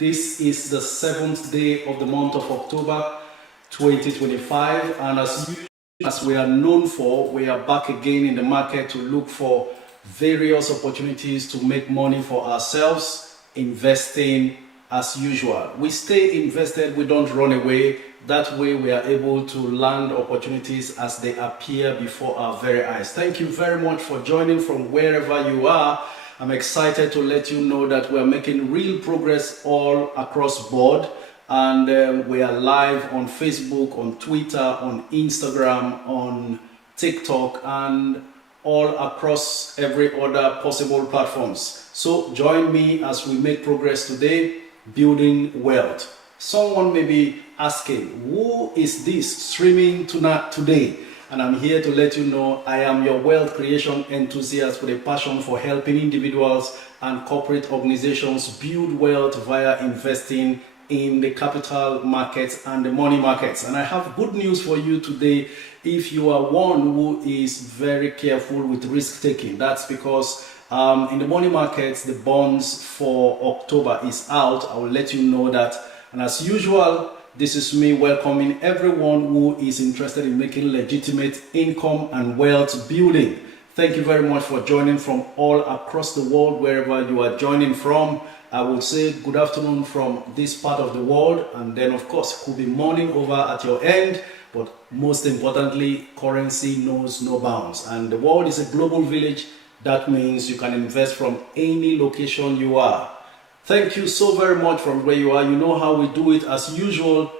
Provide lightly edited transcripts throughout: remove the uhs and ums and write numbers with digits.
This is the 7th day of the month of October 2025, and as we are known for, we are back again in the market to look for various opportunities to make money for ourselves, investing as usual. We stay invested, we don't run away. That way we are able to land opportunities as they appear before our very eyes. Thank you very much for joining from wherever you are. I'm excited to let you know that we're making real progress all across board, and we are live on Facebook, on Twitter, on Instagram, on TikTok, and all across every other possible platforms. So join me as we make progress today, building wealth. Someone may be asking, who is this streaming today? And I'm here to let you know I am your wealth creation enthusiast with a passion for helping individuals and corporate organizations build wealth via investing in the capital markets and the money markets. And I have good news for you today if you are one who is very careful with risk taking. That's because in the money markets, the bonds for October is out. I will let you know that. And as usual, this is me welcoming everyone who is interested in making legitimate income and wealth building. Thank you very much for joining from all across the world, wherever you are joining from. I would say good afternoon from this part of the world, and then of course it could be morning over at your end, but most importantly, currency knows no bounds. And the world is a global village. That means you can invest from any location you are. Thank you so very much from where you are. You know how we do it as usual.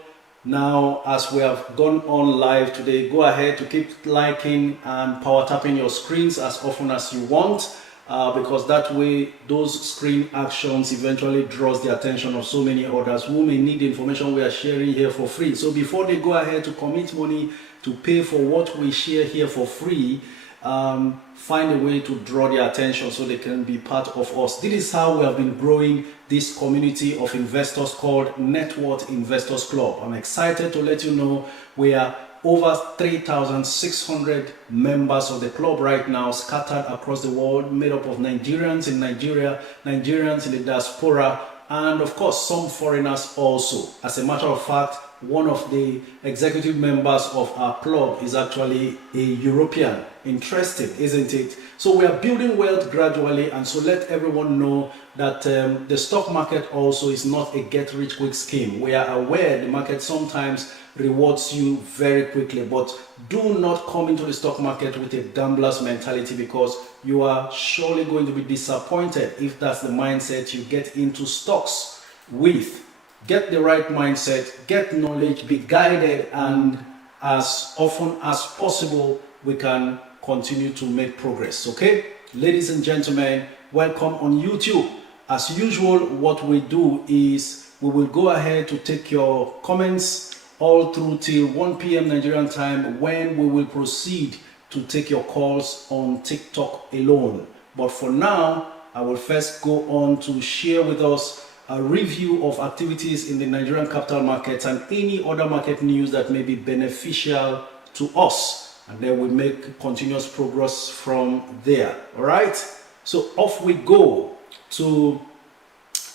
Now, as we have gone on live today, go ahead to keep liking and power tapping your screens as often as you want, because that way those screen actions eventually draws the attention of so many others who may need the information we are sharing here for free. So before they go ahead to commit money to pay for what we share here for free, find a way to draw their attention so they can be part of us. This is how we have been growing this community of investors called Net Worth Investors Club. I'm excited to let you know we are over 3,600 members of the club right now, scattered across the world, made up of Nigerians in Nigeria, Nigerians in the diaspora, and of course some foreigners also. As a matter of fact, one of the executive members of our club is actually a European. Interesting, isn't it? So we are building wealth gradually, and so let everyone know that the stock market also is not a get-rich-quick scheme. We are aware the market sometimes rewards you very quickly, but do not come into the stock market with a gambler's mentality, because you are surely going to be disappointed if that's the mindset you get into stocks with. Get the right mindset, get knowledge, be guided, and as often as possible, we can continue to make progress. Okay? Ladies and gentlemen, welcome on YouTube. As usual, what we do is we will go ahead to take your comments all through till 1 p.m. Nigerian time, when we will proceed to take your calls on TikTok alone. But for now, I will first go on to share with us a review of activities in the Nigerian capital markets and any other market news that may be beneficial to us, and then we make continuous progress from there. All right, so off we go to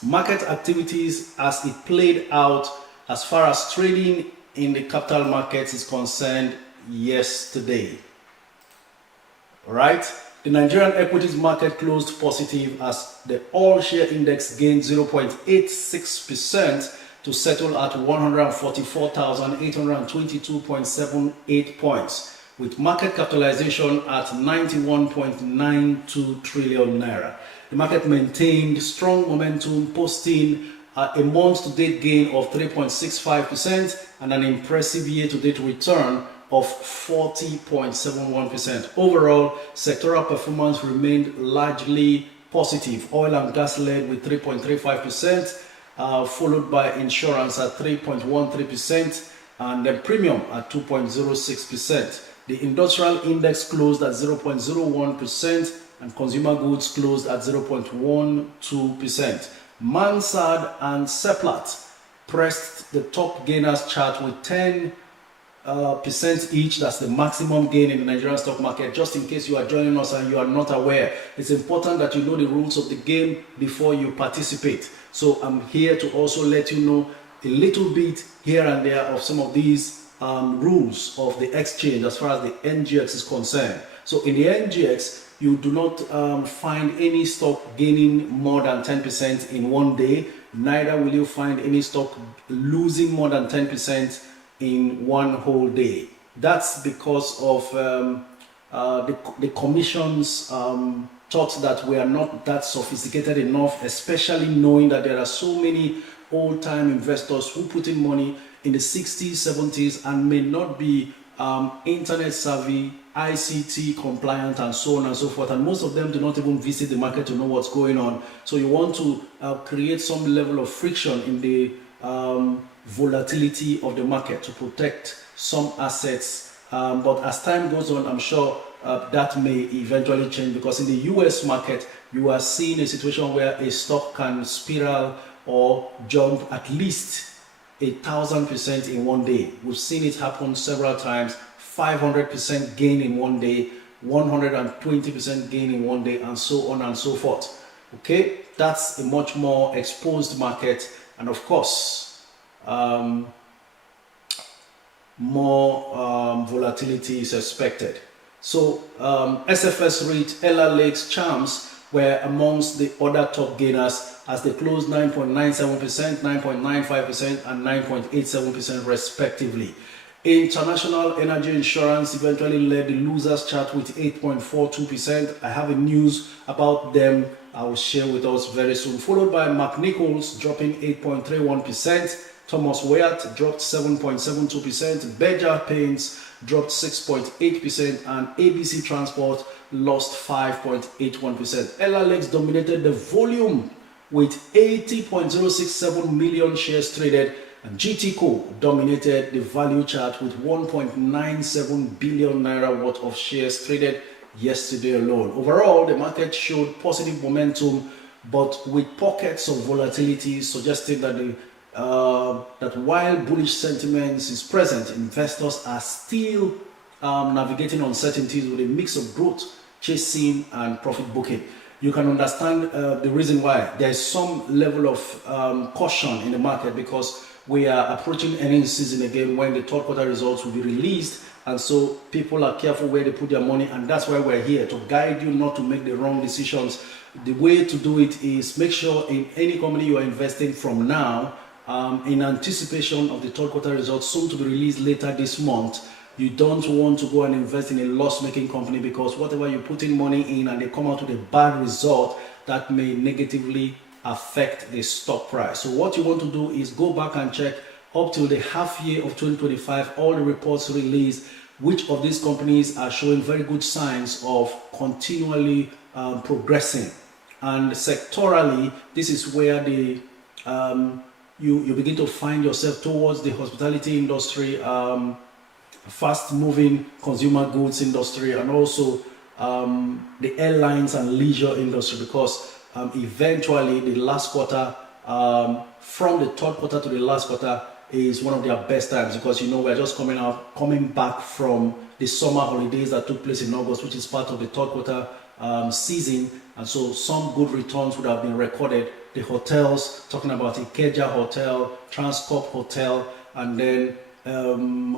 market activities as it played out as far as trading in the capital markets is concerned yesterday. All right, the Nigerian equities market closed positive as the all-share index gained 0.86% to settle at 144,822.78 points, with market capitalization at 91.92 trillion naira. The market maintained strong momentum, posting a month-to-date gain of 3.65% and an impressive year-to-date return of 40.71%. Overall, sectoral performance remained largely positive. Oil and gas led with 3.35%, followed by insurance at 3.13%, and then premium at 2.06%. The industrial index closed at 0.01%, and consumer goods closed at 0.12%. Mansard and Seplat pressed the top gainers chart with 10 percent each. That's the maximum gain in the Nigerian stock market. Just in case you are joining us and you are not aware, it's important that you know the rules of the game before you participate. So I'm here to also let you know a little bit here and there of some of these rules of the exchange as far as the NGX is concerned. So in the NGX, you do not find any stock gaining more than 10% in one day. Neither will you find any stock losing more than 10% in one whole day. That's because of the commission's thought that we are not that sophisticated enough, especially knowing that there are so many old-time investors who put in money in the 60s, 70s and may not be internet savvy, ICT compliant and so on and so forth, and most of them do not even visit the market to know what's going on. So you want to create some level of friction in the volatility of the market to protect some assets, but as time goes on, I'm sure that may eventually change, because in the US market you are seeing a situation where a stock can spiral or jump at least 1,000% in one day. We've seen it happen several times. 500% gain in one day, 120% gain in one day, and so on and so forth. Okay, that's a much more exposed market, and of course more volatility is expected. So SFS REIT, Ella Lakes, Charms were amongst the other top gainers as they closed 9.97%, 9.95% and 9.87% respectively. International Energy Insurance eventually led the losers chart with 8.42%. I have a news about them I will share with us very soon, followed by McNichols dropping 8.31%, Thomas Wyatt dropped 7.72%, Beja Paints dropped 6.8%, and ABC Transport lost 5.81%. Ella Lakes dominated the volume with 80.067 million shares traded, and GTCO dominated the value chart with 1.97 billion naira worth of shares traded yesterday alone. Overall, the market showed positive momentum, but with pockets of volatility suggesting that that while bullish sentiments is present, investors are still navigating uncertainties with a mix of growth, chasing and profit booking. You can understand the reason why. There is some level of caution in the market because we are approaching earnings season again when the third quarter results will be released, and so people are careful where they put their money, and that's why we're here to guide you not to make the wrong decisions. The way to do it is make sure in any company you are investing from now, in anticipation of the third quarter results soon to be released later this month. You don't want to go and invest in a loss-making company, because whatever you put in money in and they come out with a bad result, that may negatively affect the stock price. So what you want to do is go back and check up till the half year of 2025, all the reports released, which of these companies are showing very good signs of continually progressing. And sectorally, this is where the you begin to find yourself towards the hospitality industry, fast-moving consumer goods industry, and also the airlines and leisure industry, because eventually the last quarter, from the third quarter to the last quarter, is one of their best times, because you know we're just coming back from the summer holidays that took place in August, which is part of the third quarter season, and so some good returns would have been recorded. The hotels, talking about Ikeja Hotel, Transcorp Hotel, and then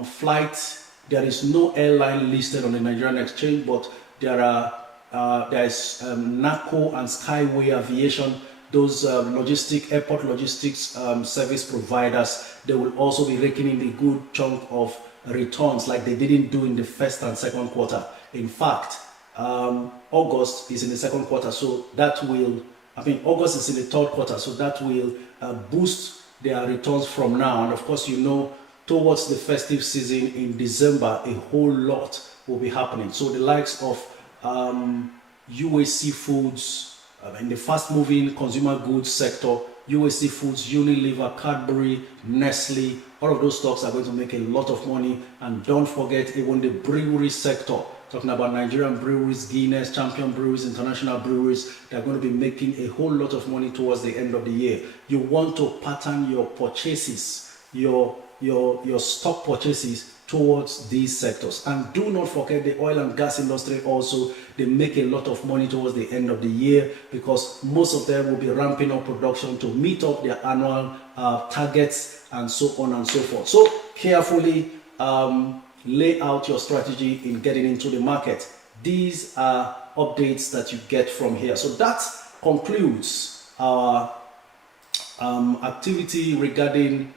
flights. There is no airline listed on the Nigerian exchange, but there is NACO and Skyway Aviation. Those airport logistics service providers, they will also be raking in the good chunk of returns like they didn't do in the first and second quarter. In fact, August is in the second quarter, so that will, August is in the third quarter, so that will boost their returns from now. And of course, you know, towards the festive season in December, a whole lot will be happening. So the likes of UAC Foods, in the fast-moving consumer goods sector, UAC Foods, Unilever, Cadbury, Nestle, all of those stocks are going to make a lot of money. And don't forget even the brewery sector, talking about Nigerian breweries, Guinness, Champion Breweries, International Breweries, they're going to be making a whole lot of money towards the end of the year. You want to pattern your purchases, your your stock purchases towards these sectors. And do not forget the oil and gas industry also, they make a lot of money towards the end of the year, because most of them will be ramping up production to meet up their annual targets and so on and so forth. So carefully lay out your strategy in getting into the market. These are updates that you get from here. So that concludes our activity regarding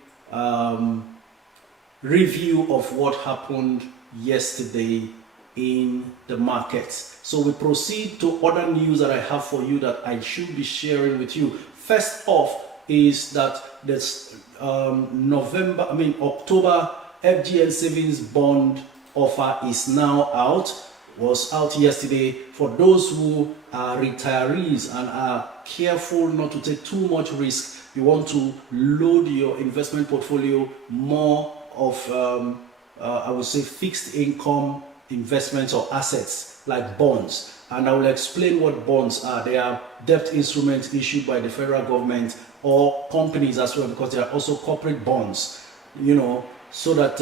review of what happened yesterday in the market. So we proceed to other news that I have for you that I should be sharing with you. First off is that this October FGN savings bond offer is now out. Was out yesterday. For those who are retirees and are careful not to take too much risk, you want to load your investment portfolio more of I would say fixed income investments or assets like bonds. And I will explain what bonds are. They are debt instruments issued by the federal government or companies as well, because they are also corporate bonds, you know, so that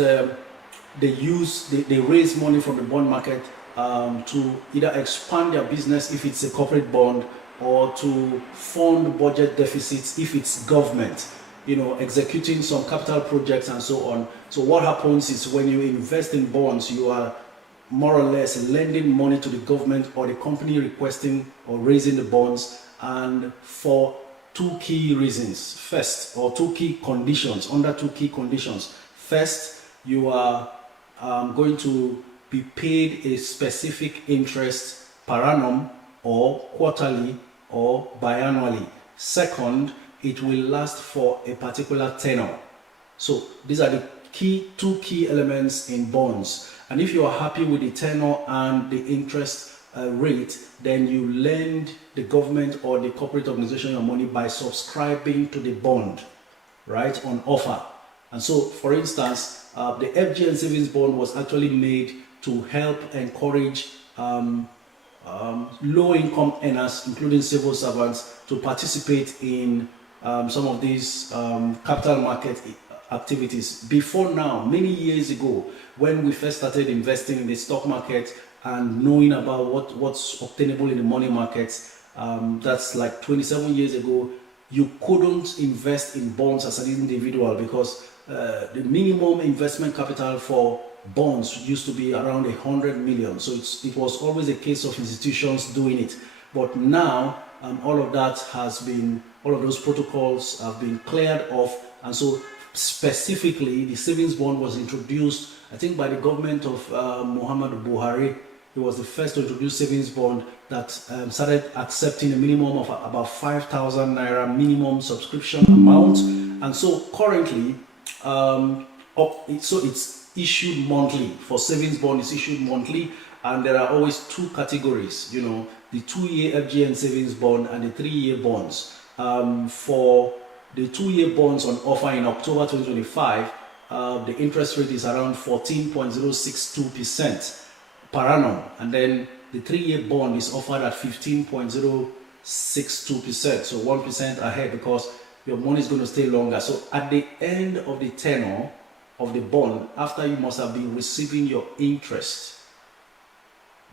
they raise money from the bond market to either expand their business if it's a corporate bond, or to fund budget deficits if it's government, you know, executing some capital projects and so on. So what happens is when you invest in bonds, you are more or less lending money to the government or the company requesting or raising the bonds, and for two key reasons. First, or two key conditions, under two key conditions. First, you are going to be paid a specific interest per annum or quarterly or biannually. Second, it will last for a particular tenor. So these are the two key elements in bonds. And if you are happy with the tenor and the interest rate, then you lend the government or the corporate organization your money by subscribing to the bond, right, on offer. And so, for instance, the FGN savings bond was actually made to help encourage low-income earners, including civil servants, to participate in some of these capital market activities. Before now, many years ago, when we first started investing in the stock market and knowing about what's obtainable in the money markets, that's like 27 years ago, you couldn't invest in bonds as an individual, because the minimum investment capital for bonds used to be around 100 million. So it was always a case of institutions doing it. But now all of those protocols have been cleared off, and so specifically the savings bond was introduced, I think, by the government of Muhammadu Buhari. He was the first to introduce savings bond that started accepting a minimum of about 5,000 naira minimum subscription amount. And so currently, it's issued monthly. For savings bond, it's issued monthly, and there are always two categories, you know, the 2-year FGN savings bond and the 3-year bonds. For the 2-year bonds on offer in October 2025, the interest rate is around 14.062% per annum, and then the 3-year bond is offered at 15.062%, so 1% ahead, because your money is going to stay longer. So at the end of the tenor of the bond, after you must have been receiving your interest,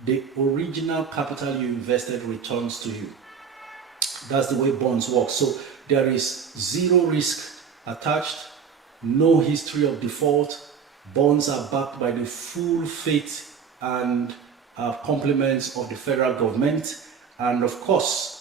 the original capital you invested returns to you. That's the way bonds work. So there is zero risk attached, no history of default. Bonds are backed by the full faith and compliments of the federal government, and of course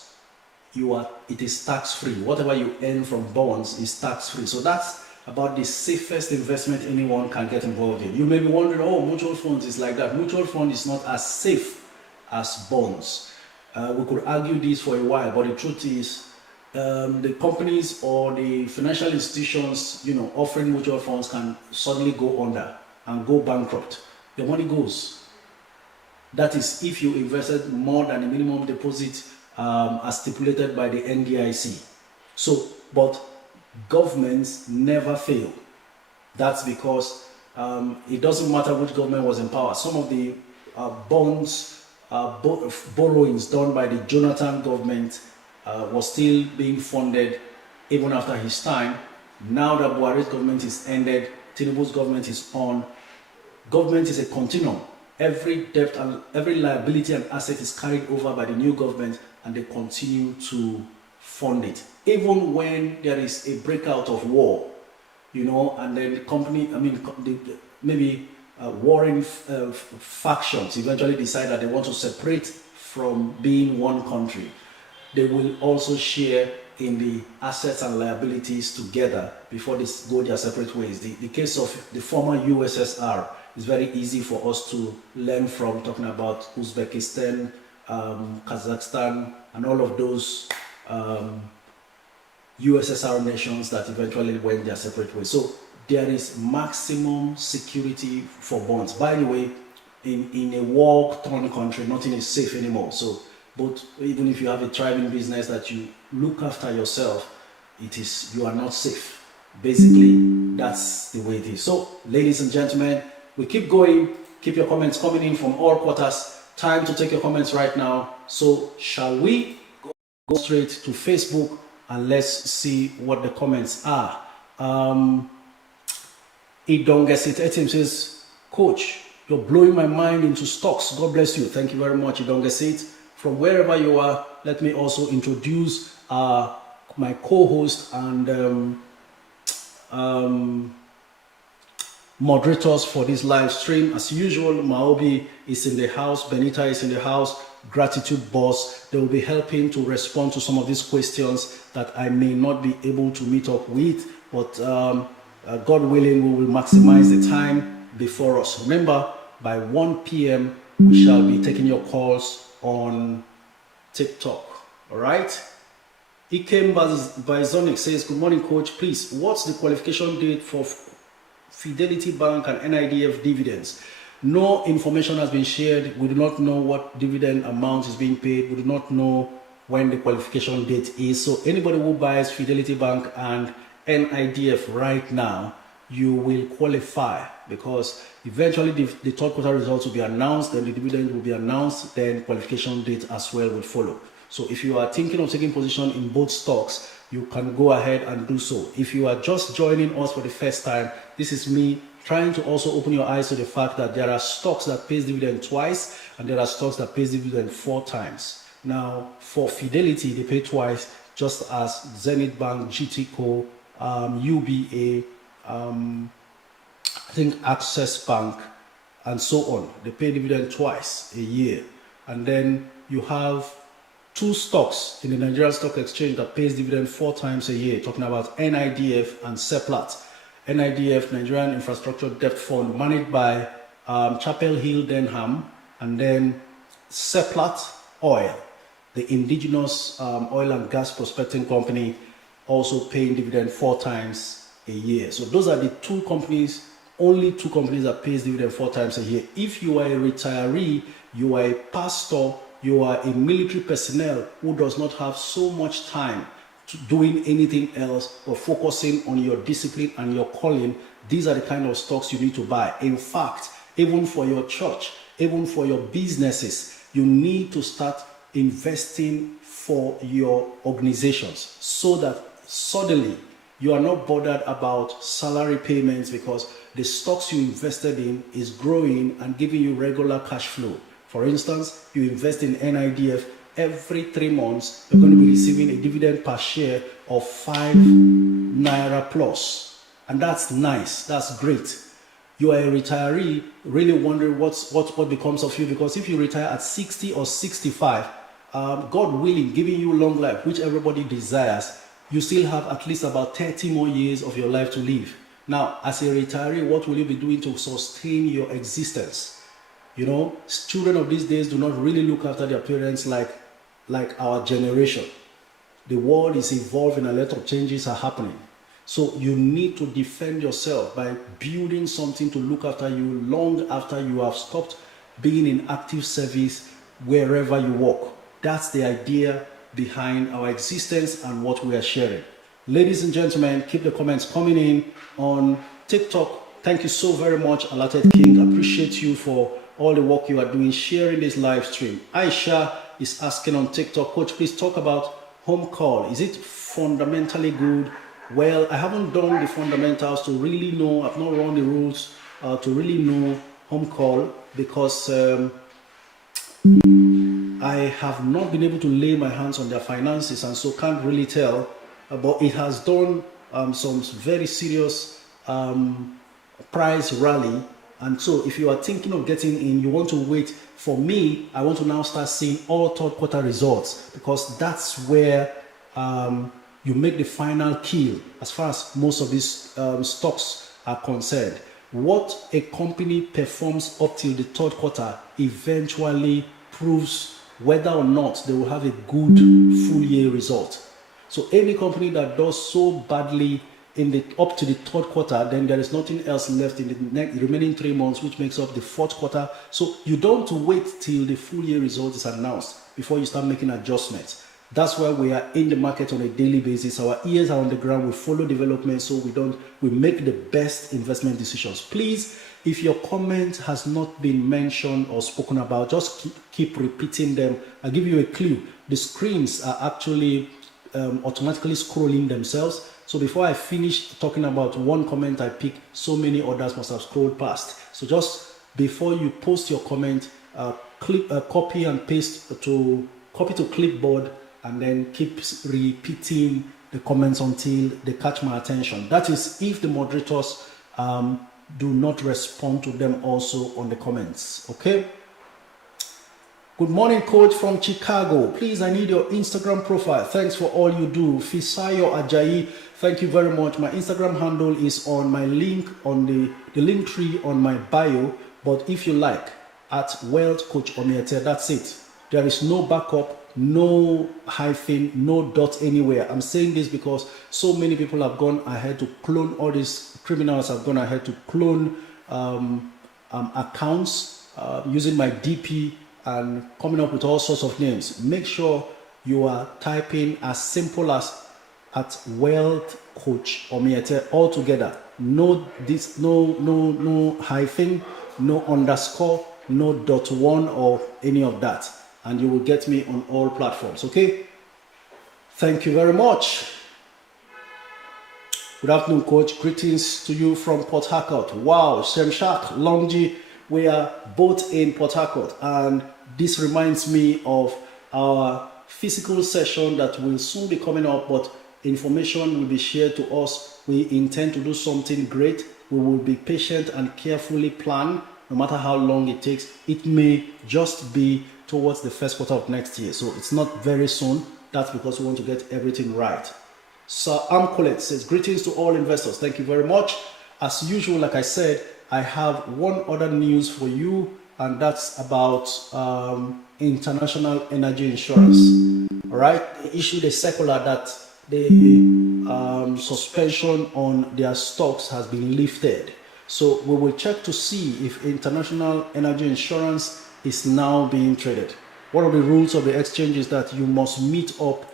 it is tax-free. Whatever you earn from bonds is tax-free. So that's about the safest investment anyone can get involved in. You may be wondering, oh, mutual funds is like that. Mutual fund is not as safe as bonds. We could argue this for a while, but the truth is, the companies or the financial institutions, you know, offering mutual funds can suddenly go under and go bankrupt. Your money goes. That is if you invested more than the minimum deposit as stipulated by the NDIC. So, but governments never fail. That's because it doesn't matter which government was in power. Some of the borrowings done by the Jonathan government was still being funded even after his time. Now that Buhari's government is ended, Tinubu's government is on. Government is a continuum. Every debt and every liability and asset is carried over by the new government, and they continue to fund it. Even when there is a breakout of war, and then the company, maybe warring factions eventually decide that they want to separate from being one country, they will also share in the assets and liabilities together before they go their separate ways. The case of the former USSR is very easy for us to learn from, talking about Uzbekistan, Kazakhstan, and all of those USSR nations that eventually went their separate ways. So there is maximum security for bonds. By the way, in a war-torn country, nothing is safe anymore. So, but even if you have a thriving business that you look after yourself, you are not safe. Basically, that's the way it is. So, ladies and gentlemen, we keep going. Keep your comments coming in from all quarters. Time to take your comments right now. So, shall we go straight to Facebook and let's see what the comments are. Idongesit says, Coach, you're blowing my mind into stocks. God bless you. Thank you very much, Idongesit. From wherever you are, let me also introduce my co-host and moderators for this live stream. As usual, Maobi is in the house, Benita is in the house, Gratitude Boss. They will be helping to respond to some of these questions that I may not be able to meet up with, but God willing, we will maximize the time before us. Remember, by 1 p.m., we shall be taking your calls on TikTok. All right? Ikem Bizonic says, good morning, Coach. Please, what's the qualification date for Fidelity Bank and NIDF dividends? No information has been shared. We do not know what dividend amount is being paid. We do not know when the qualification date is. So anybody who buys Fidelity Bank and NIDF right now, you will qualify, because eventually the third quarter results will be announced, then the dividend will be announced, then qualification date as well will follow. So if you are thinking of taking position in both stocks, you can go ahead and do so. If you are just joining us for the first time, this is me trying to also open your eyes to the fact that there are stocks that pays dividend twice and there are stocks that pays dividend 4 times. Now, for Fidelity, they pay twice, just as Zenith Bank, GTCO, UBA, I think Access Bank, and so on. They pay dividend twice a year. And then you have 2 stocks in the Nigerian Stock Exchange that pays dividend 4 times a year, talking about NIDF and Seplat. NIDF, Nigerian Infrastructure Debt Fund, managed by Chapel Hill Denham, and then Seplat Oil, the indigenous oil and gas prospecting company, also paying dividend 4 times a year. So those are the 2 companies, only 2 companies that pays dividend 4 times a year. If you are a retiree, you are a pastor, you are a military personnel who does not have so much time to doing anything else or focusing on your discipline and your calling, these are the kind of stocks you need to buy. In fact, even for your church, even for your businesses, you need to start investing for your organizations so that suddenly you are not bothered about salary payments, because the stocks you invested in is growing and giving you regular cash flow. For instance, you invest in NIDF, every 3 months, you're going to be receiving a dividend per share of 5 Naira plus. And that's nice. That's great. You are a retiree, really wondering what becomes of you, because if you retire at 60 or 65, God willing, giving you long life, which everybody desires, you still have at least about 30 more years of your life to live. Now, as a retiree, what will you be doing to sustain your existence? You know, children of these days do not really look after their parents like our generation. The world is evolving, a lot of changes are happening. So you need to defend yourself by building something to look after you long after you have stopped being in active service wherever you work. That's the idea behind our existence and what we are sharing. Ladies and gentlemen, keep the comments coming in on TikTok. Thank you so very much, Alated King. I appreciate you for all the work you are doing, sharing this live stream. Aisha is asking on TikTok, Coach, please talk about home call. Is it fundamentally good Well, I haven't done the fundamentals to really know. I've not run the rules to really know home call because I have not been able to lay my hands on their finances and so can't really tell. But it has done some very serious price rally. And so if you are thinking of getting in, you want to wait. For me, I want to now start seeing all third quarter results because that's where you make the final kill as far as most of these stocks are concerned. What a company performs up till the third quarter eventually proves whether or not they will have a good full year result. So any company that does so badly in the up to the third quarter, then there is nothing else left in the remaining 3 months, which makes up the fourth quarter. So you don't wait till the full year result is announced before you start making adjustments. That's why we are in the market on a daily basis. Our ears are on the ground. We follow development, so we make the best investment decisions. Please, if your comment has not been mentioned or spoken about, just keep repeating them. I'll give you a clue. The screens are actually automatically scrolling themselves. So before I finish talking about one comment I pick, so many others must have scrolled past. So just before you post your comment, copy and paste to clipboard, and then keep repeating the comments until they catch my attention. That is if the moderators do not respond to them also on the comments. Okay. Good morning, coach from Chicago. Please, I need your Instagram profile. Thanks for all you do. Fisayo Ajayi, thank you very much. My Instagram handle is on my link on the link tree on my bio. But if you like, at Wealth Coach Omiete, that's it. There is no backup, no hyphen, no dot anywhere. I'm saying this because so many people have gone ahead to clone, all these criminals have gone ahead to clone accounts using my DP and coming up with all sorts of names. Make sure you are typing as simple as at Wealth Coach Omiete all together. No hyphen, no underscore, no dot one or any of that. And you will get me on all platforms, okay? Thank you very much. Good afternoon, coach. Greetings to you from Port Harcourt. Wow, Shemshak, Longji, we are both in Port Harcourt. And this reminds me of our physical session that will soon be coming up, but information will be shared to us. We intend to do something great. We will be patient and carefully plan, no matter how long it takes. It may just be towards the first quarter of next year. So it's not very soon. That's because we want to get everything right. So Colette says, greetings to all investors. Thank you very much. As usual, like I said, I have one other news for you, and that's about international energy insurance. All right, they issued a circular that the suspension on their stocks has been lifted. So we will check to see if international energy insurance is now being traded. One of the rules of the exchange is that you must meet up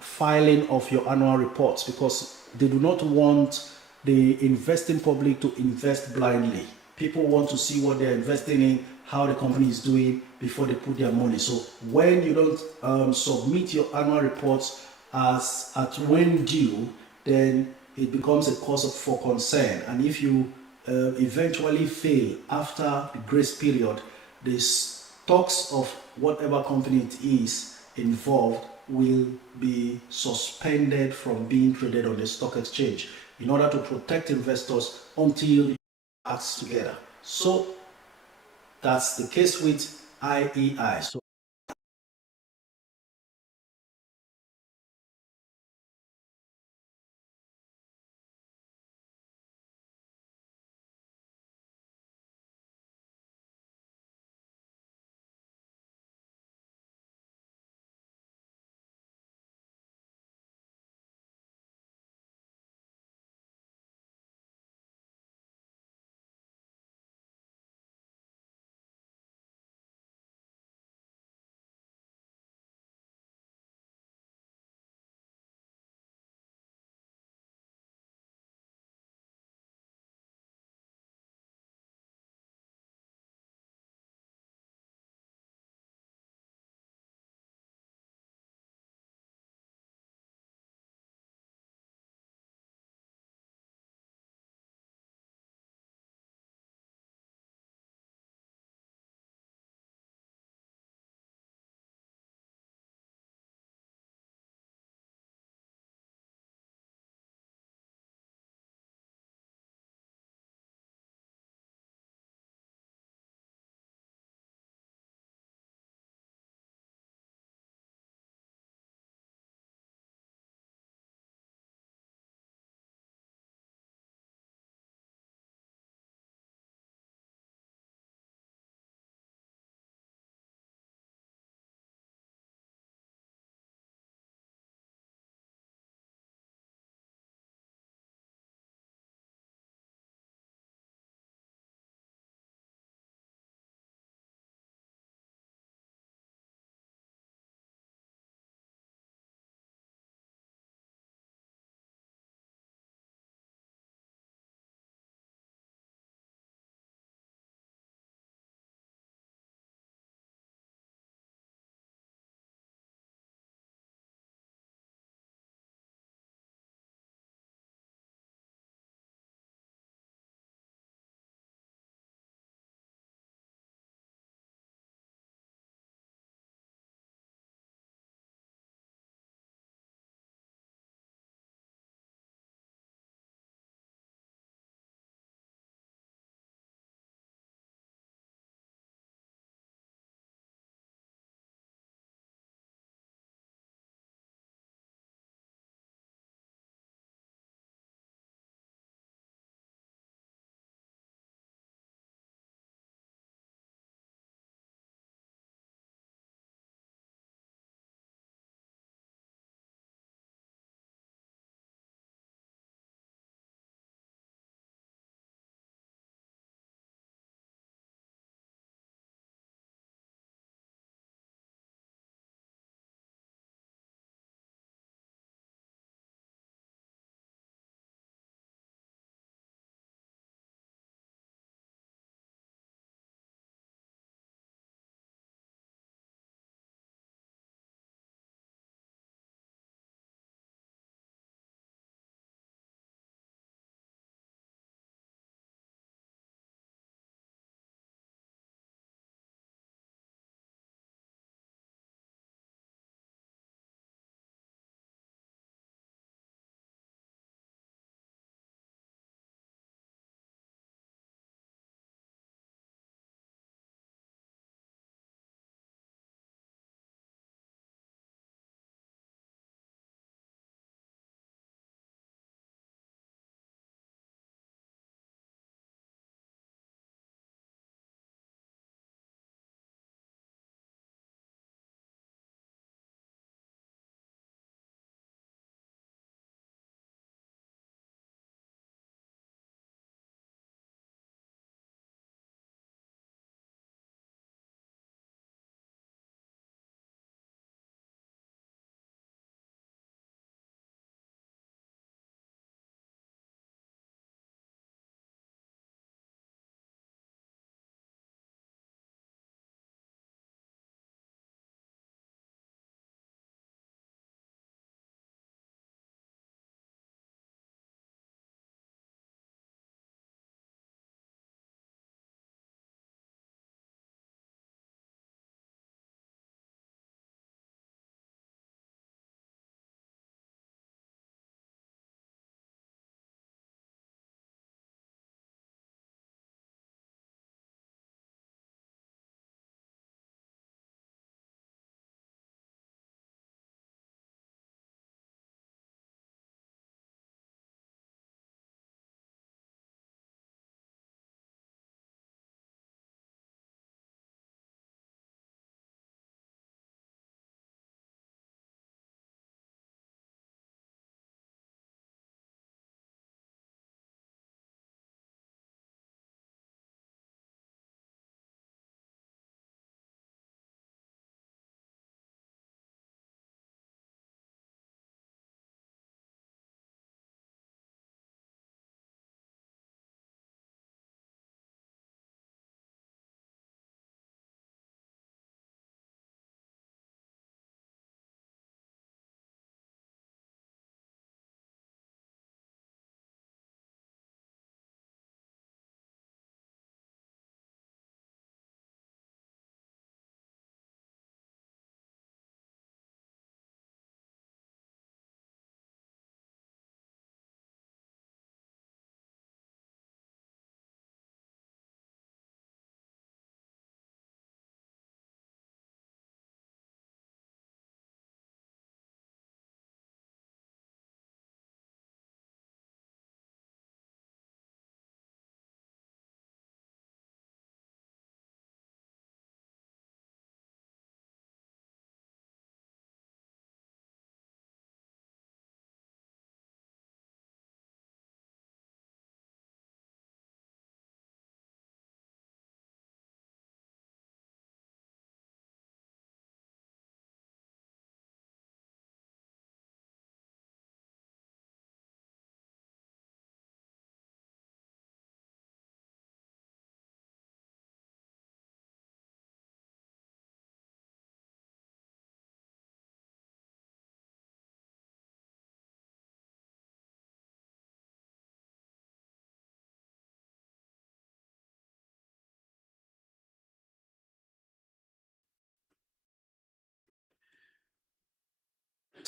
filing of your annual reports because they do not want the investing public to invest blindly. People want to see what they're investing in, how the company is doing before they put their money. So when you don't submit your annual reports as at when due, then it becomes a cause for concern. And if you eventually fail after the grace period, the stocks of whatever company it is involved will be suspended from being traded on the stock exchange in order to protect investors until you act together. So that's the case with IEI. So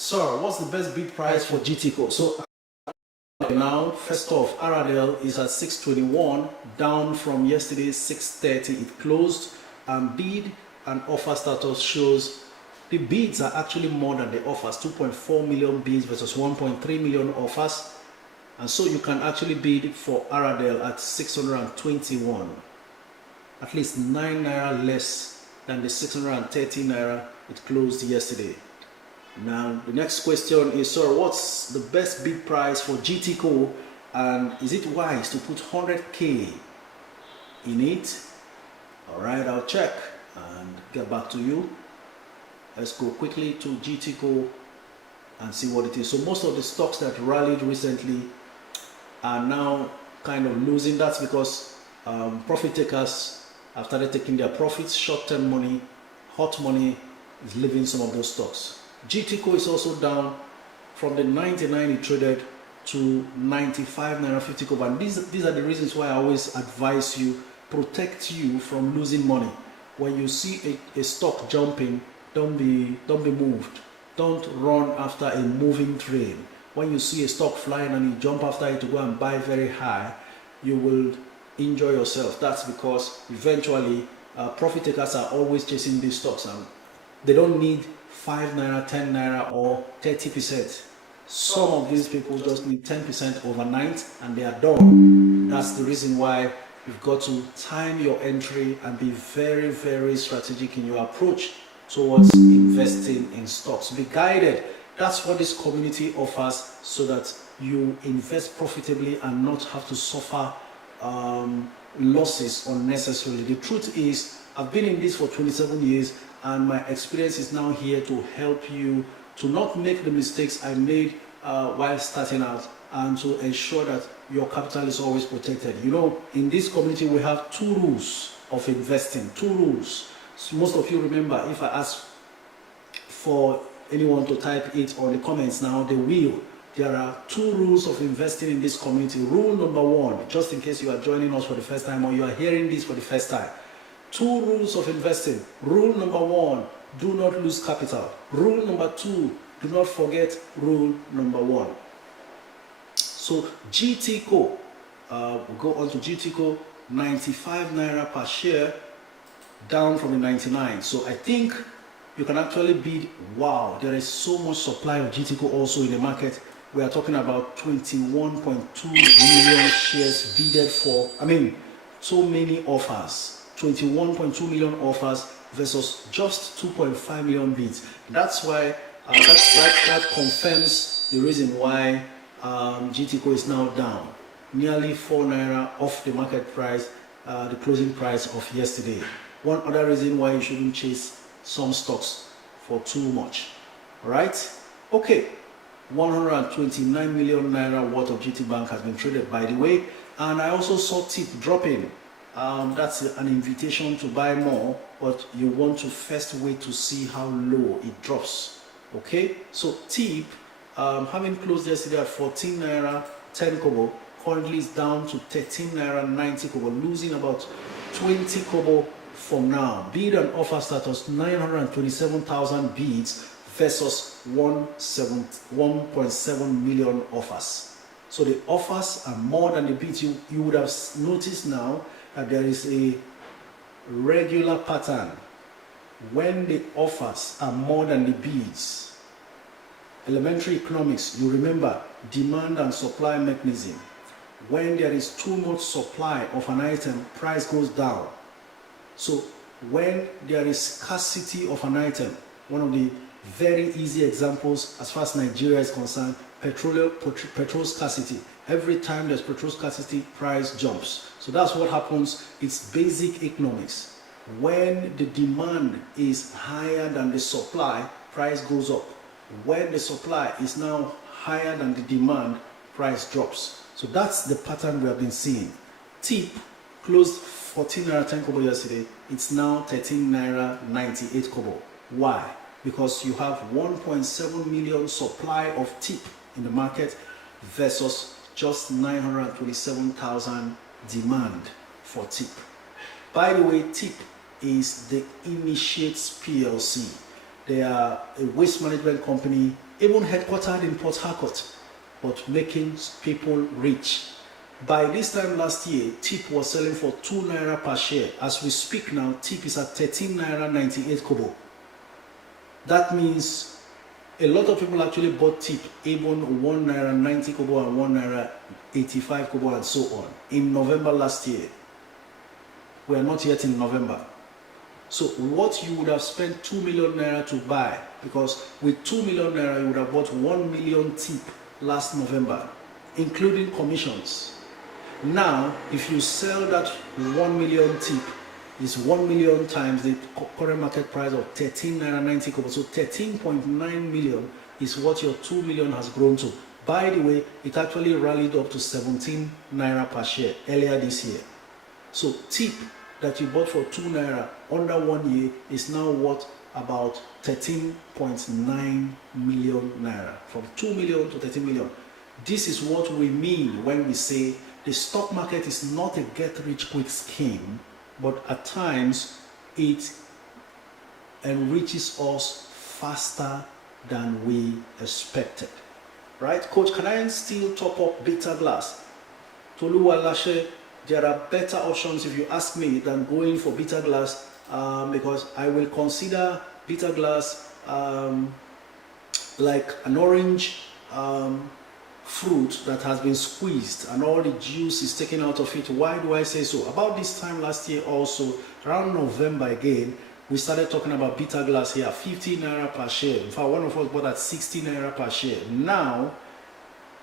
Sir, what's the best bid price for GTCO? So now, first off, RRL is at 621, down from yesterday 630. It closed, and bid and offer status shows the bids are actually more than the offers. 2.4 million bids versus 1.3 million offers, and so you can actually bid for RRL at 621, at least 9 naira less than the 630 naira it closed yesterday. Now the next question is, sir, what's the best bid price for GTCO, and is it wise to put 100k in it? All right, I'll check and get back to you. Let's go quickly to GTCO and see what it is. So most of the stocks that rallied recently are now kind of losing. That's because profit takers have started taking their profits. Short-term money, hot money is leaving some of those stocks. GTCO is also down from the 99 it traded to 95 naira 50 kobo. And these are the reasons why I always advise you, protect you from losing money. When you see a stock jumping, don't be moved. Don't run after a moving train. When you see a stock flying and you jump after it to go and buy very high, you will injure yourself. That's because eventually profit takers are always chasing these stocks, and they don't need 5 naira, 10 naira or 30%. Some of these people just need 10% overnight and they are done. That's the reason why you've got to time your entry and be very, very strategic in your approach towards investing in stocks. Be guided. That's what this community offers, so that you invest profitably and not have to suffer losses unnecessarily. The truth is, I've been in this for 27 years and my experience is now here to help you to not make the mistakes I made while starting out, and to ensure that your capital is always protected. You know, in this community we have 2 rules of investing. 2 rules. So most of you remember, if I ask for anyone to type it on the comments now, they will. There are 2 rules of investing in this community. Rule number 1, just in case you are joining us for the first time or you are hearing this for the first time. 2 rules of investing. Rule number 1, do not lose capital. Rule number 2, do not forget rule number 1. So GTCO, we'll go on to GTCO, 95 naira per share, down from the 99. So I think you can actually bid. Wow, there is so much supply of GTCO also in the market. We are talking about 21.2 million shares bidded for. I mean, so many offers. 21.2 million offers versus just 2.5 million bids. That's why that confirms the reason why GTCO is now down, nearly 4 naira off the market price, the closing price of yesterday. One other reason why you shouldn't chase some stocks for too much. All right? Okay. 129 million naira worth of GT Bank has been traded, by the way. And I also saw TIP dropping. That's an invitation to buy more, but you want to first wait to see how low it drops. Okay, so TIP, having closed yesterday at 14 naira 10 kobo, currently is down to 13 naira 90 kobo, losing about 20 kobo for now. Bid and offer status 927,000 bids versus 1.7 million offers. So the offers are more than the bids. You would have noticed now that there is a regular pattern. When the offers are more than the bids, elementary economics, you remember demand and supply mechanism. When there is too much supply of an item, price goes down. So when there is scarcity of an item, one of the very easy examples as far as Nigeria is concerned, petrol scarcity. Every time there's petrol scarcity, price jumps. So that's what happens. It's basic economics. When the demand is higher than the supply, price goes up. When the supply is now higher than the demand, price drops. So that's the pattern we have been seeing. TIP closed 14 naira 10 kobo yesterday. It's now 13 naira 98 kobo. Why? Because you have 1.7 million supply of TIP in the market versus just 927,000 demand for TIP. By the way, TIP is the Initiates PLC. They are a waste management company even headquartered in Port Harcourt, but making people rich. By this time last year, TIP was selling for 2 naira per share. As we speak now, TIP is at 13 naira 98 kobo. That means a lot of people actually bought TIP, even 1 naira 90 kobo and 1 naira 85 kobo and so on, in November last year. We are not yet in November. So what you would have spent 2 million naira to buy, because with 2 million naira you would have bought 1 million TIP last November, including commissions. Now, if you sell that 1 million TIP, is 1 million times the current market price of 13 naira 90 kobo. So 13.9 million is what your 2 million has grown to. By the way, it actually rallied up to 17 naira per share earlier this year. So TIP that you bought for 2 naira under 1 year is now worth about 13.9 million naira, from 2 million to 13 million. This is what we mean when we say the stock market is not a get-rich-quick scheme, but at times it enriches us faster than we expected. Right, Coach? Can I still top up Bitter Glass? Toluwa Lashe, there are better options, if you ask me, than going for Bitter Glass, because I will consider Bitter Glass like an orange fruit that has been squeezed and all the juice is taken out of it. Why do I say so? About this time last year also, around November again, we started talking about Bitter Glass here, 50 naira per share. In fact, one of us bought at 60 naira per share. Now,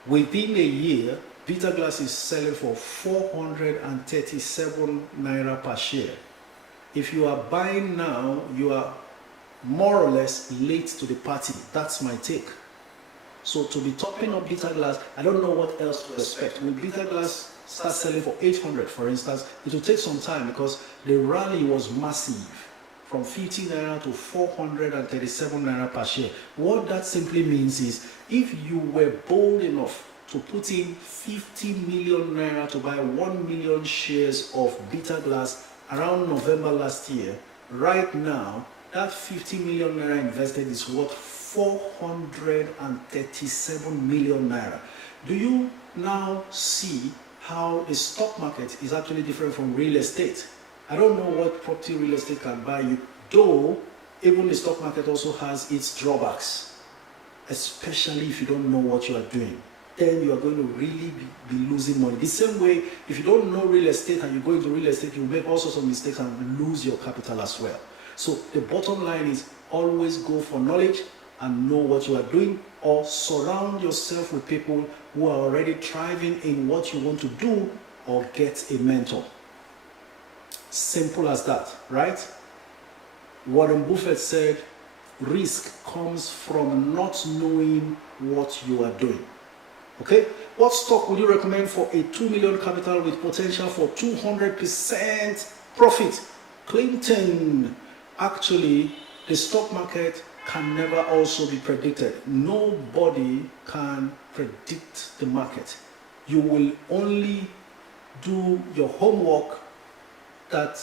within a year, Bitter Glass is selling for 437 naira per share. If you are buying now, you are more or less late to the party. That's my take. So to be topping up Bitter Glass, I don't know what else to expect. Will Bitter Glass start selling for 800, for instance? It will take some time because the rally was massive, from 50 naira to 437 naira per share. What that simply means is, if you were bold enough to put in 50 million naira to buy 1 million shares of Bitter Glass around November last year, right now, that 50 million naira invested is worth 437 million naira. Do you now see how the stock market is actually different from real estate? I don't know what property real estate can buy you, though even the stock market also has its drawbacks, especially if you don't know what you are doing. Then you are going to really be losing money. The same way, if you don't know real estate and you go into real estate, you make all sorts of mistakes and lose your capital as well. So the bottom line is, always go for knowledge and know what you are doing, or surround yourself with people who are already thriving in what you want to do, or get a mentor. Simple as that, right? Warren Buffett said, risk comes from not knowing what you are doing. Okay? What stock would you recommend for a 2 million capital with potential for 200% profit? Clinton. Actually, the stock market can never also be predicted. Nobody can predict the market. You will only do your homework that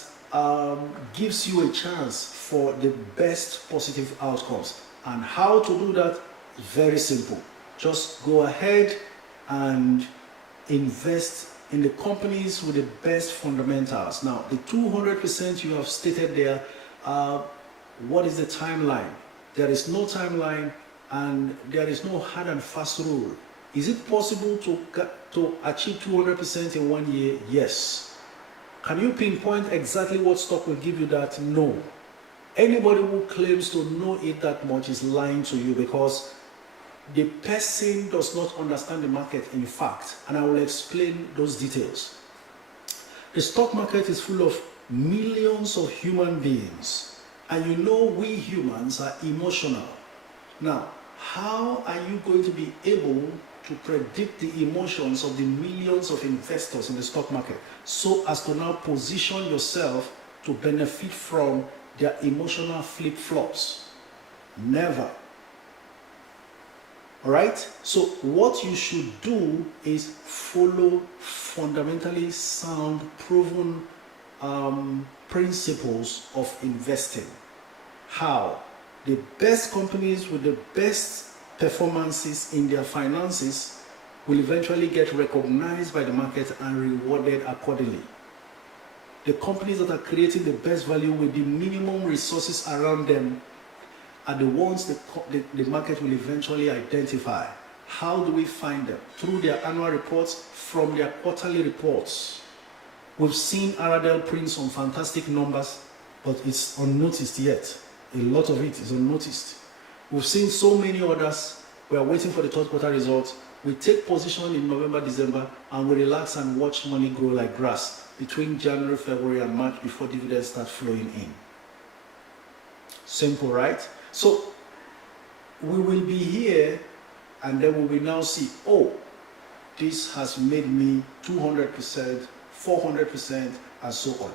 gives you a chance for the best positive outcomes. And how to do that is very simple. Just go ahead and invest in the companies with the best fundamentals. Now, the 200% you have stated there, what is the timeline? There is no timeline and there is no hard and fast rule. Is it possible to achieve 200% in 1 year? Yes. Can you pinpoint exactly what stock will give you that? No. Anybody who claims to know it that much is lying to you, because the person does not understand the market, in fact, and I will explain those details. The stock market is full of millions of human beings, and you know we humans are emotional. Now, how are you going to be able to predict the emotions of the millions of investors in the stock market so as to now position yourself to benefit from their emotional flip-flops? Never. Alright? So what you should do is follow fundamentally sound, proven principles of investing. How? The best companies with the best performances in their finances will eventually get recognized by the market and rewarded accordingly. The companies that are creating the best value with the minimum resources around them are the ones the market will eventually identify. How do we find them? Through their annual reports, from their quarterly reports. We've seen Aradel print some fantastic numbers, but it's unnoticed yet. A lot of it is unnoticed. We've seen so many others. We are waiting for the third quarter results. We take position in November, December, and we relax and watch money grow like grass between January, February, and March before dividends start flowing in. Simple, right? So we will be here, and then we will now see, oh, this has made me 200%, 400%, and so on.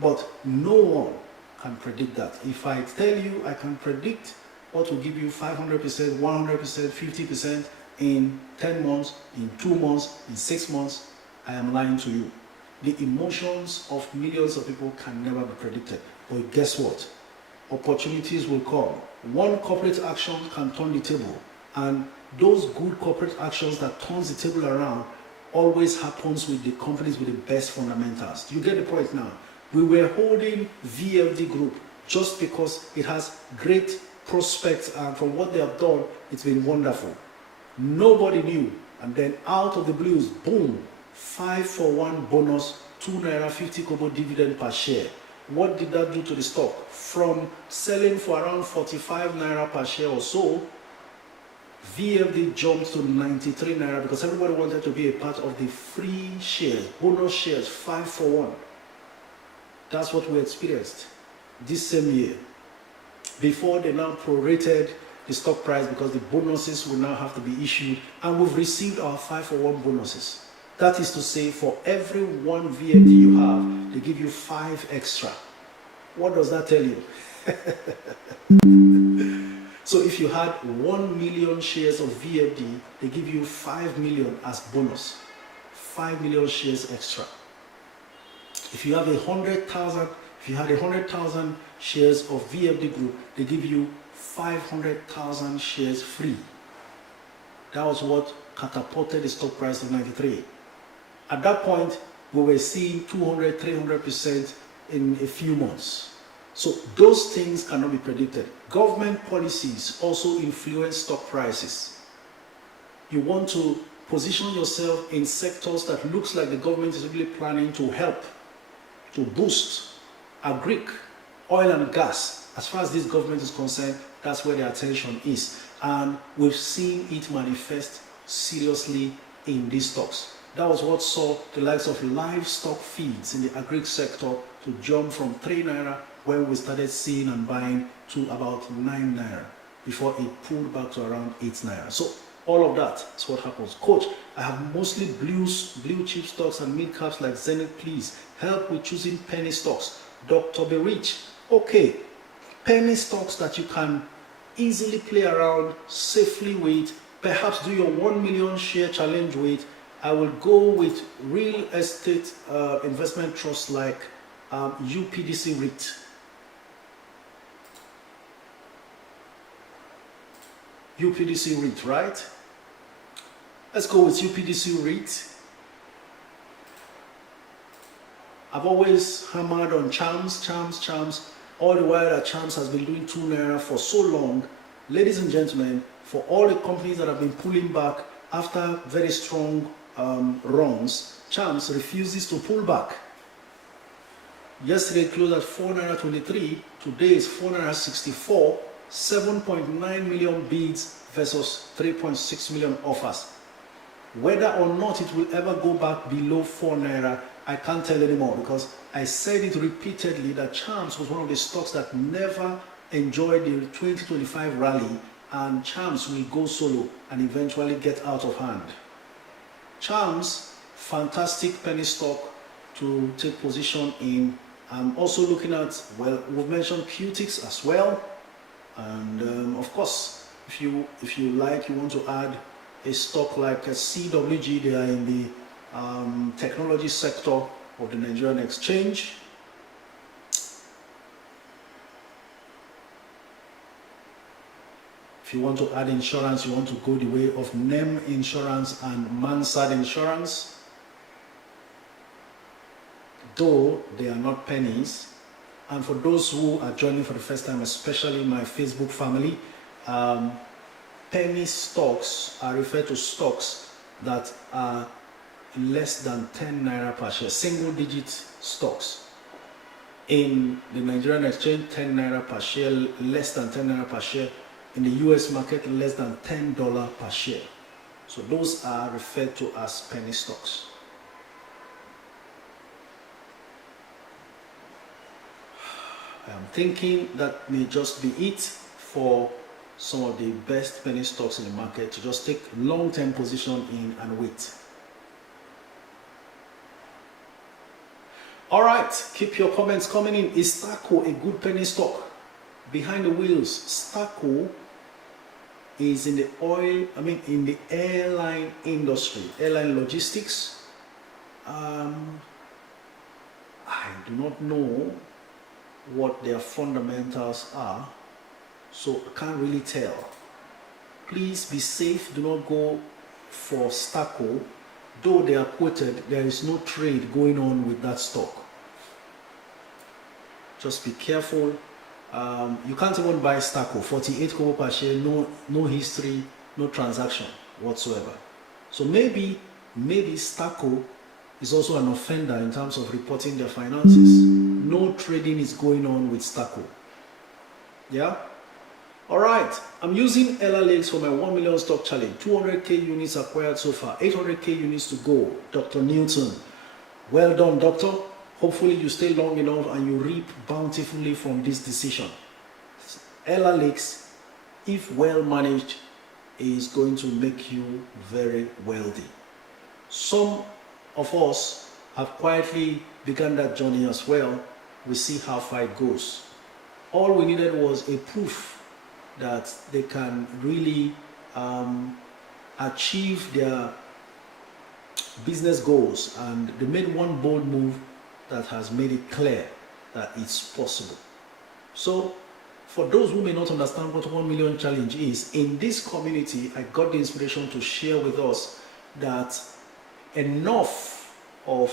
But no one can predict that. If I tell you I can predict what will give you 500%, 100%, 50% in 10 months, in 2 months, in 6 months, I am lying to you. The emotions of millions of people can never be predicted. But guess what? Opportunities will come. One corporate action can turn the table, and those good corporate actions that turns the table around always happens with the companies with the best fundamentals. You get the point now? We were holding VFD Group just because it has great prospects, and from what they have done, it's been wonderful. Nobody knew, and then out of the blues, boom, 5-for-1 bonus, 2 naira 50 kobo dividend per share. What did that do to the stock? From selling for around 45 naira per share or so, VFD jumped to 93 naira because everybody wanted to be a part of the free shares, bonus shares, 5-for-1. That's what we experienced this same year. Before they now prorated the stock price because the bonuses will now have to be issued, and we've received our 5-for-1 bonuses. That is to say, for every 1 VFD you have, they give you 5 extra. What does that tell you? So if you had 1 million shares of VFD, they give you 5 million as bonus. 5 million shares extra. If you have 100,000, if you had 100,000 shares of VFD Group, they give you 500,000 shares free. That was what catapulted the stock price to 93. At that point, we were seeing 200, 300% in a few months. So those things cannot be predicted. Government policies also influence stock prices. You want to position yourself in sectors that looks like the government is really planning to help, to boost, agric, oil and gas. As far as this government is concerned, that's where the attention is. And we've seen it manifest seriously in these stocks. That was what saw the likes of livestock feeds in the agric sector to jump from 3 naira when we started seeing and buying to about 9 naira before it pulled back to around 8 naira. So all of that is what happens. Coach, I have mostly blue chip stocks and mid caps like Zenith. Please help with choosing penny stocks. Dr. Berich, okay, penny stocks that you can easily play around safely with, perhaps do your 1 million share challenge with. I will go with real estate investment trusts like UPDC REIT. UPDC REIT, right? Let's go with UPDC REIT. I've always hammered on charms, all the while that charms has been doing 2 naira for so long. Ladies and gentlemen, for all the companies that have been pulling back after very strong runs, charms refuses to pull back. Yesterday closed at 4 naira 23, today is 4 naira 64, 7.9 million bids versus 3.6 million offers. Whether or not it will ever go back below 4 naira, I can't tell anymore, because I said it repeatedly that Charms was one of the stocks that never enjoyed the 2025 rally, and Charms will go solo and eventually get out of hand. Charms, fantastic penny stock to take position in. I'm also looking at, well, we've mentioned Qtix as well, and of course, if you like, you want to add a stock like a CWG, they are in the technology sector of the Nigerian exchange. If you want to add insurance, you want to go the way of NEM insurance and Mansard insurance, though they are not pennies. And for those who are joining for the first time, especially my Facebook family, penny stocks are referred to stocks that are less than 10 naira per share, single digit stocks. In the Nigerian exchange, 10 naira per share, less than 10 naira per share. In the US market, less than $10 per share. So those are referred to as penny stocks. I am thinking that may just be it for some of the best penny stocks in the market, to just take long-term position in and wait. All right, keep your comments coming in. Is Staco a good penny stock? Behind the wheels, Staco is in the in the airline industry, airline logistics. I do not know what their fundamentals are, so I can't really tell. Please be safe. Do not go for Staco. Though they are quoted, there is no trade going on with that stock. Just be careful. You can't even buy Staco, 48 kobo per share, no history, no transaction whatsoever. So maybe Staco is also an offender in terms of reporting their finances. No trading is going on with Staco. Yeah? Alright, I'm using Ella Lakes for my 1 million stock challenge. 200k units acquired so far, 800k units to go. Dr. Newton. Well done, doctor. Hopefully you stay long enough and you reap bountifully from this decision. Ella Lakes, if well managed, is going to make you very wealthy. Some of us have quietly begun that journey as well. We see how far it goes. All we needed was a proof that they can really achieve their business goals, and they made one bold move that has made it clear that it's possible. So for those who may not understand what 1 million challenge is, in this community I got the inspiration to share with us that enough of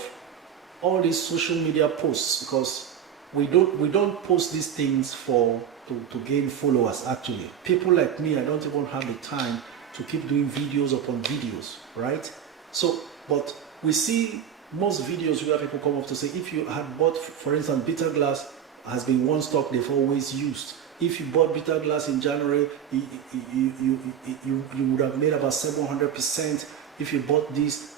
all these social media posts, because we don't post these things to gain followers. Actually, people like me, I don't even have the time to keep doing videos upon videos, right? So, but we see most videos where people come up to say, if you had bought, for instance, Bitter Glass has been one stock they've always used. If you bought Bitter Glass in January, you would have made about 700%. If you bought this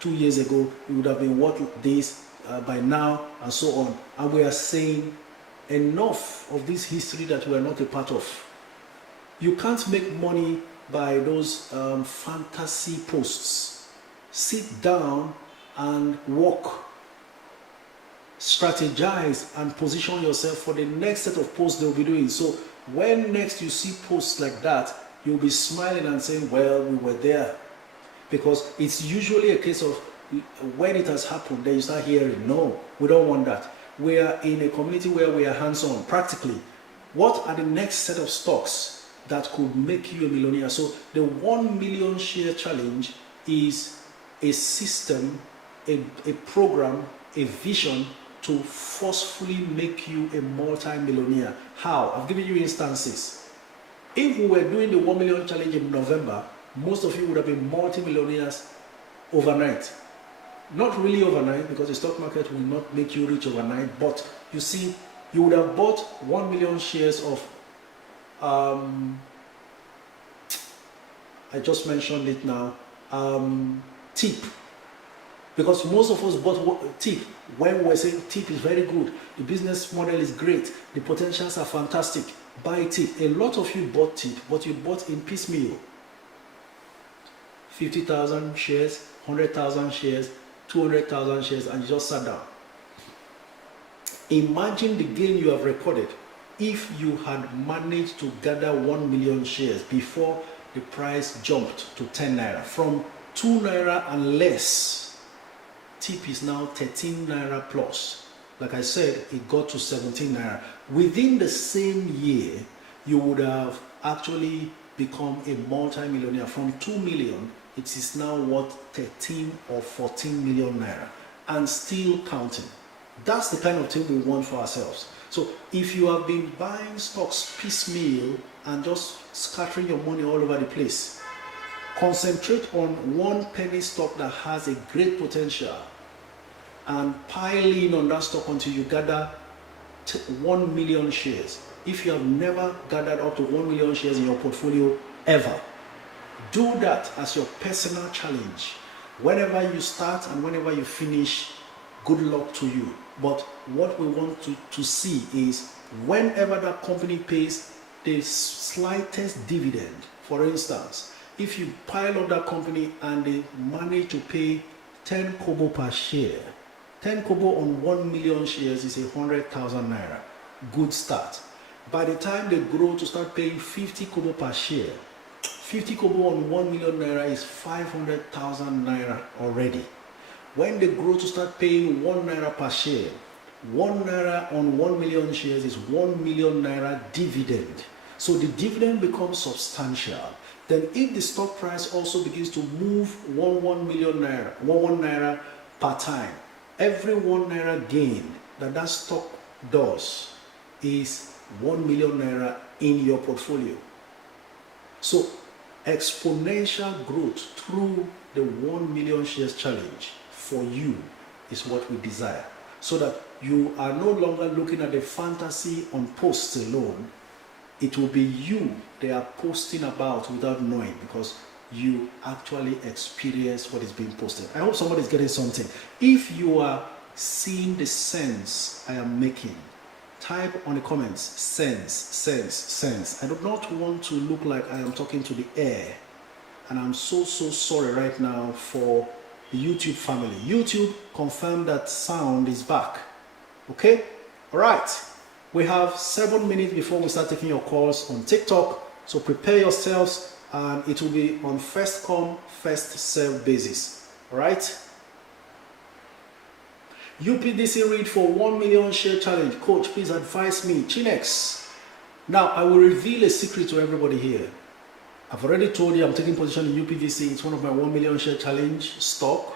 2 years ago, you would have been worth this by now, and so on. And we are saying enough of this history that we are not a part of. You can't make money by those fantasy posts. Sit down and work, strategize, and position yourself for the next set of posts they'll be doing. So when next you see posts like that, you'll be smiling and saying, well, we were there. Because it's usually a case of when it has happened, then you start hearing, no, we don't want that. We are in a community where we are hands-on, practically. What are the next set of stocks that could make you a millionaire? So the 1 million share challenge is a system, a program, a vision to forcefully make you a multi-millionaire. How? I've given you instances. If we were doing the 1 million challenge in November, most of you would have been multi-millionaires overnight. Not really overnight, because the stock market will not make you rich overnight, but you see, you would have bought 1 million shares of, I just mentioned it now, TIP. Because most of us bought TIP when we were saying TIP is very good, the business model is great, the potentials are fantastic, buy TIP. A lot of you bought TIP, but you bought in piecemeal. 50,000 shares, 100,000 shares, 200,000 shares, and you just sat down. Imagine the gain you have recorded if you had managed to gather 1 million shares before the price jumped to 10 naira. From 2 naira and less, TIP is now 13 naira plus. Like I said, it got to 17 naira. Within the same year, you would have actually become a multi-millionaire. From 2 million, it is now worth 13 or 14 million naira, and still counting. That's the kind of thing we want for ourselves. So if you have been buying stocks piecemeal and just scattering your money all over the place, concentrate on one penny stock that has a great potential and pile in on that stock until you gather 1 million shares. If you have never gathered up to 1 million shares in your portfolio ever, do that as your personal challenge. Whenever you start and whenever you finish, good luck to you. But what we want to see is whenever that company pays the slightest dividend, for instance, if you pile up that company and they manage to pay 10 kobo per share, 10 kobo on 1 million shares is 100,000 naira. Good start. By the time they grow to start paying 50 kobo per share, 50 kobo on 1 million naira is 500,000 naira already. When they grow to start paying 1 naira per share, 1 naira on 1 million shares is 1 million naira dividend. So the dividend becomes substantial. Then if the stock price also begins to move 1 million naira, 1 naira per time, every 1 naira gain that stock does is 1 million naira in your portfolio. So exponential growth through the 1 million shares challenge for you is what we desire, so that you are no longer looking at the fantasy on posts alone. It will be you they are posting about without knowing, because you actually experience what is being posted. I hope somebody is getting something. If you are seeing the sense I am making, type on the comments, sense. I do not want to look like I am talking to the air, and I'm so sorry right now for the YouTube family. YouTube confirmed that sound is back. Okay? All right. We have 7 minutes before we start taking your calls on TikTok. So prepare yourselves, and it will be on first come, first serve basis. All right? UPDC read for 1 million share challenge. Coach, please advise me. Chinex. Now, I will reveal a secret to everybody here. I've already told you I'm taking position in UPDC. It's one of my 1 million share challenge stock.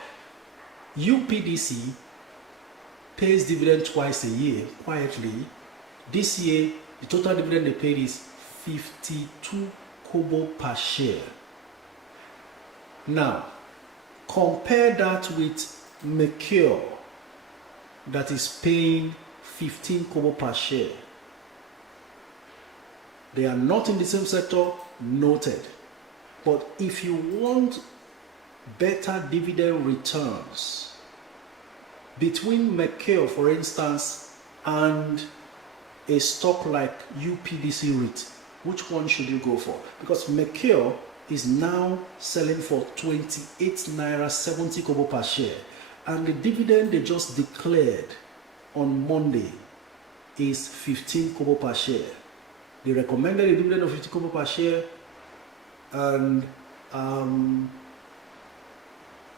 UPDC pays dividend twice a year, quietly. This year, the total dividend they paid is 52 kobo per share. Now, compare that with Mercure, that is paying 15 kobo per share. They are not in the same sector, noted. But if you want better dividend returns, between Mercure, for instance, and a stock like UPDC REIT, which one should you go for? Because Mercure is now selling for 28 naira 70 kobo per share, and the dividend they just declared on Monday is 15 kobo per share. They recommended a dividend of 50 kobo per share, and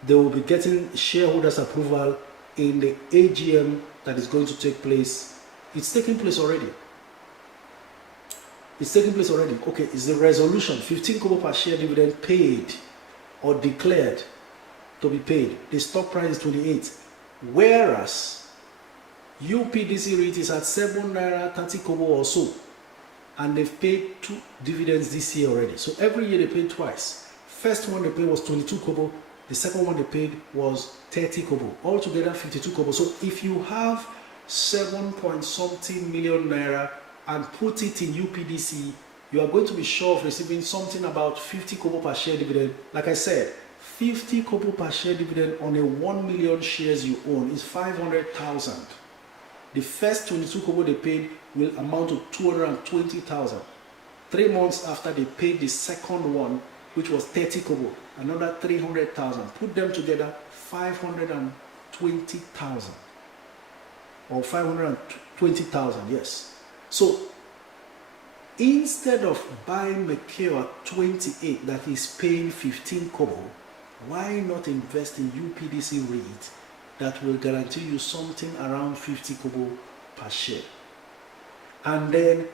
they will be getting shareholders approval in the AGM that is going to take place. It's taking place already. It's taking place already. Okay, it's the resolution. 15 kobo per share dividend paid or declared to be paid. The stock price is 28. Whereas UPDC rate is at 7 naira 30 kobo or so. And they've paid 2 dividends this year already. So every year they paid twice. First one they paid was 22 kobo. The second one they paid was 30 kobo. Altogether 52 kobo. So if you have 7 point something million naira and put it in UPDC, you are going to be sure of receiving something about 50 kobo per share dividend. Like I said, 50 kobo per share dividend on a 1 million shares you own is 500,000. The first 22 kobo they paid will amount to 220,000. 3 months after they paid the second one, which was 30 kobo, another 300,000. Put them together, 520,000. Or 520,000, yes. So instead of buying Mercure at 28 that is paying 15 kobo, why not invest in UPDC REIT that will guarantee you something around 50 kobo per share? And then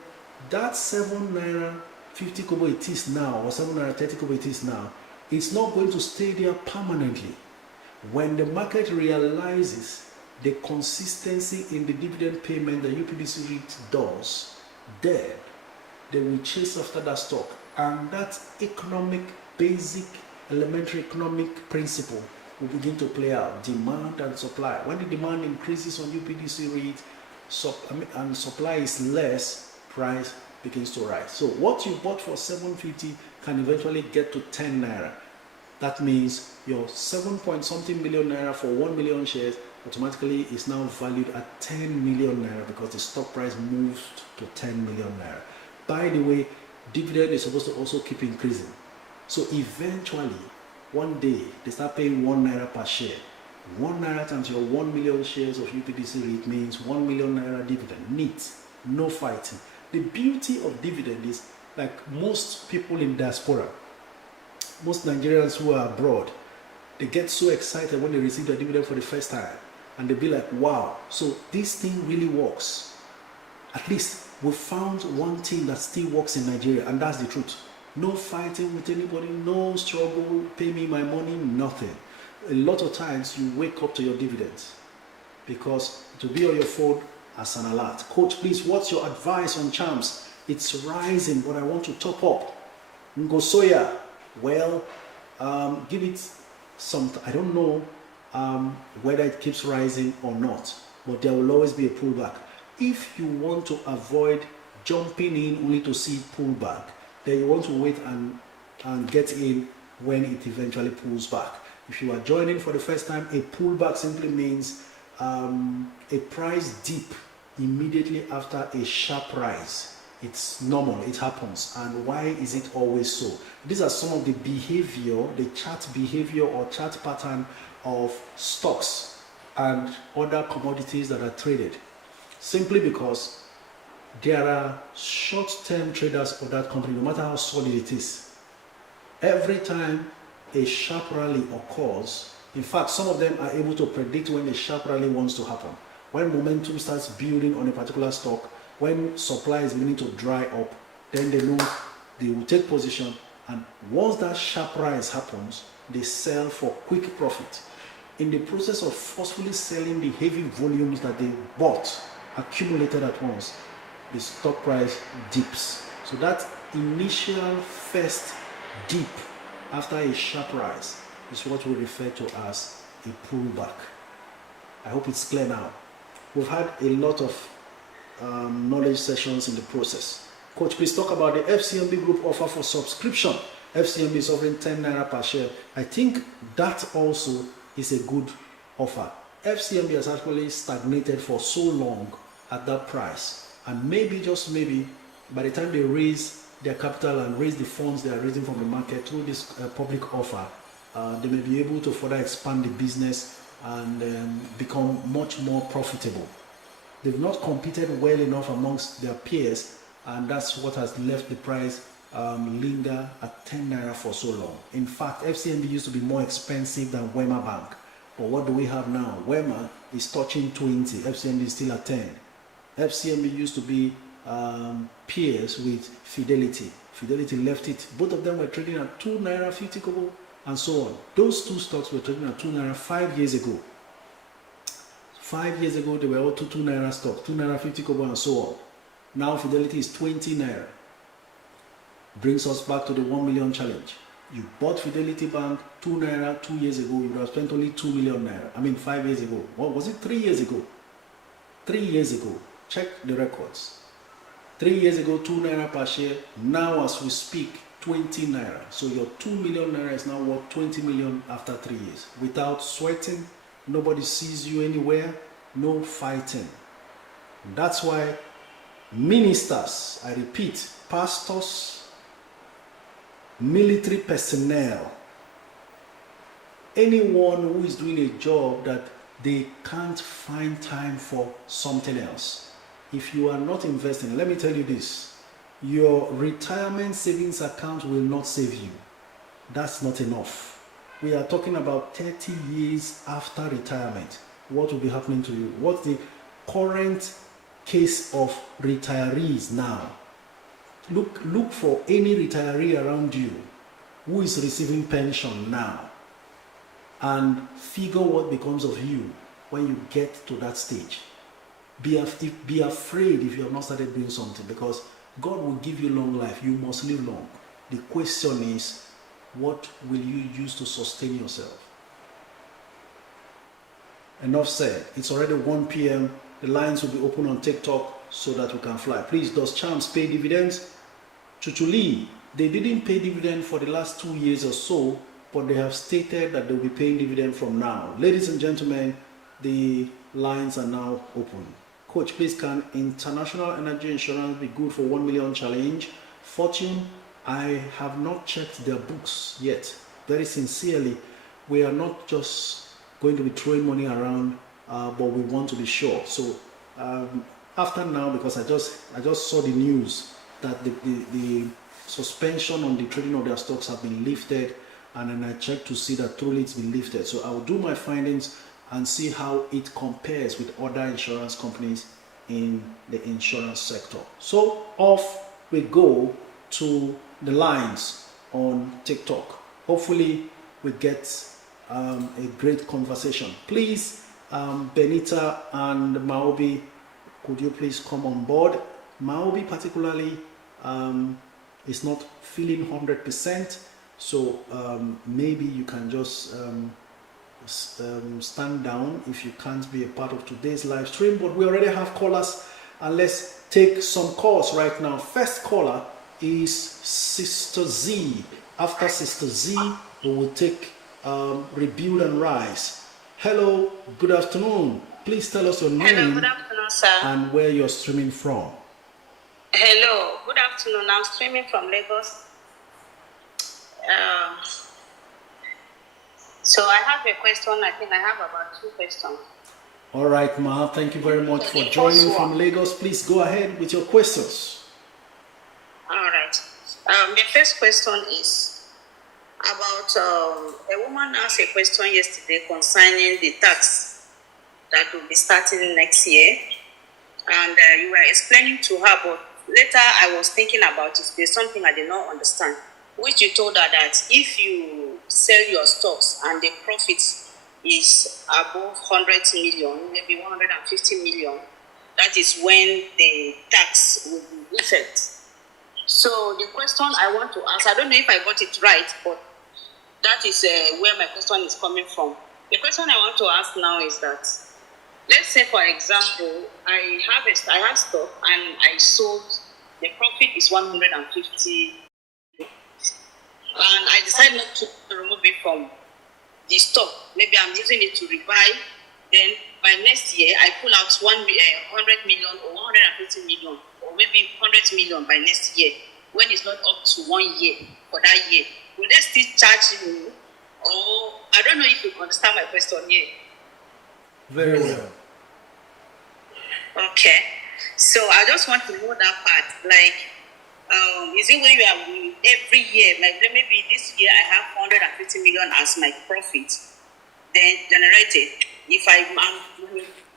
that 7 naira 50 kobo it is now, or 7 naira 30 kobo it is now, it's not going to stay there permanently. When the market realizes the consistency in the dividend payment that UPDC REIT does, then they will chase after that stock. And that basic elementary economic principle will begin to play out. Demand and supply. When the demand increases on UPDC REIT and supply is less, price begins to rise. So what you bought for 750 can eventually get to 10 naira. That means your 7 point something million naira for 1 million shares automatically is now valued at 10 million naira because the stock price moves to 10 million naira. By the way, dividend is supposed to also keep increasing. So eventually, one day, they start paying 1 naira per share. 1 naira times your 1 million shares of UPDC REIT means 1 million naira dividend. Neat, no fighting. The beauty of dividend is, like most people in diaspora, most Nigerians who are abroad, they get so excited when they receive their dividend for the first time. And they'll be like, wow, so this thing really works. At least we found one thing that still works in Nigeria, and that's the truth. No fighting with anybody, no struggle, pay me my money, nothing. A lot of times you wake up to your dividends because to be on your phone as an alert. Coach, please, what's your advice on charms? It's rising, but I want to top up. Ngosoya, well, give it some, I don't know whether it keeps rising or not, but there will always be a pullback. If you want to avoid jumping in only to see pullback, then you want to wait and get in when it eventually pulls back. If you are joining for the first time, a pullback simply means a price dip immediately after a sharp rise. It's normal, it happens. And why is it always so? These are some of the behavior, the chart behavior or chart pattern of stocks and other commodities that are traded. Simply because there are short-term traders for that company, no matter how solid it is. Every time a sharp rally occurs, in fact, some of them are able to predict when a sharp rally wants to happen. When momentum starts building on a particular stock, when supply is beginning to dry up, then they know they will take position, and once that sharp rise happens, they sell for quick profit. In the process of forcefully selling the heavy volumes that they bought, accumulated at once, the stock price dips. So that initial first dip after a sharp rise is what we refer to as a pullback. I hope it's clear now. We've had a lot of knowledge sessions in the process. Coach, please talk about the FCMB group offer for subscription. FCMB is offering 10 naira per share. I think that also is a good offer. FCMB has actually stagnated for so long at that price, and maybe, just maybe, by the time they raise their capital and raise the funds they are raising from the market through this public offer, they may be able to further expand the business and become much more profitable. They've not competed well enough amongst their peers, and that's what has left the price linger at 10 naira for so long. In fact, FCMB used to be more expensive than Wema Bank. But what do we have now? Wema is touching 20, FCMB is still at 10. FCMB used to be peers with Fidelity. Fidelity left it. Both of them were trading at 2 naira 50 kobo and so on. Those two stocks were trading at 2 naira 5 years ago. 5 years ago, they were all 2 naira stocks, 2 naira 50 kobo and so on. Now Fidelity is 20 naira. Brings us back to the 1 million challenge. You bought Fidelity Bank 2 naira 2 years ago, you would have spent only 2 million naira. I mean 5 years ago. What was it? 3 years ago. 3 years ago. Check the records. 3 years ago, 2 naira per share. Now as we speak, 20 naira. So your 2 million naira is now worth 20 million after 3 years. Without sweating, nobody sees you anywhere, no fighting. That's why ministers, I repeat, pastors, military personnel, anyone who is doing a job that they can't find time for something else. If you are not investing, let me tell you this, your retirement savings account will not save you. That's not enough. We are talking about 30 years after retirement. What will be happening to you? What's the current case of retirees now? look for any retiree around you who is receiving pension now, and figure what becomes of you when you get to that stage. Be afraid if you have not started doing something, because God will give you long life. You must live long. The question is, what will you use to sustain yourself? Enough said. It's already 1 p.m. The lines will be open on TikTok so that we can fly. Please, does Champs pay dividends? Chuchuli, they didn't pay dividend for the last 2 years or so, but they have stated that they'll be paying dividend from now. Ladies and gentlemen, the lines are now open. Coach, please, can International Energy Insurance be good for 1 million challenge? Fortune, I have not checked their books yet. Very sincerely, we are not just going to be throwing money around, but we want to be sure. So after now, because I just saw the news that the suspension on the trading of their stocks have been lifted, and then I checked to see that truly it's been lifted. So I will do my findings and see how it compares with other insurance companies in the insurance sector. So off we go to the lines on TikTok. Hopefully we get a great conversation. Please, Benita and Maobi, could you please come on board? Maobi particularly is not feeling 100%, so maybe you can just stand down if you can't be a part of today's live stream. But we already have callers, and let's take some calls right now. First caller is Sister Z. After Sister Z, we will take Rebuild and Rise. Hello, good afternoon. Please tell us your name. Hello, good afternoon, sir. And where you're streaming from. Hello, good afternoon. I'm streaming from Lagos. So I have a question. I think I have about 2 questions. All right, Ma. Thank you very much for joining from Lagos. Please go ahead with your questions. All right. The first question is about a woman asked a question yesterday concerning the tax that will be starting next year. And you were explaining to her, but later I was thinking about it. There's something I did not understand, which you told her that if you sell your stocks and the profit is above 100 million, maybe 150 million, that is when the tax will be effect. So the question I want to ask, I don't know if I got it right, but that is where my question is coming from. The question I want to ask now is that, let's say, for example, I have stock and I sold, the profit is 150, and I decide not to remove it from the stock. Maybe I'm using it to rebuy. Then by next year, I pull out 100 million or 150 million, or maybe 100 million by next year, when it's not up to 1 year for that year. Will they still charge me? Or I don't know if you understand my question here. Very well. Okay. So I just want to know that part. Like, is it when you are every year, like maybe this year I have 150 million as my profit, then generated. If I'm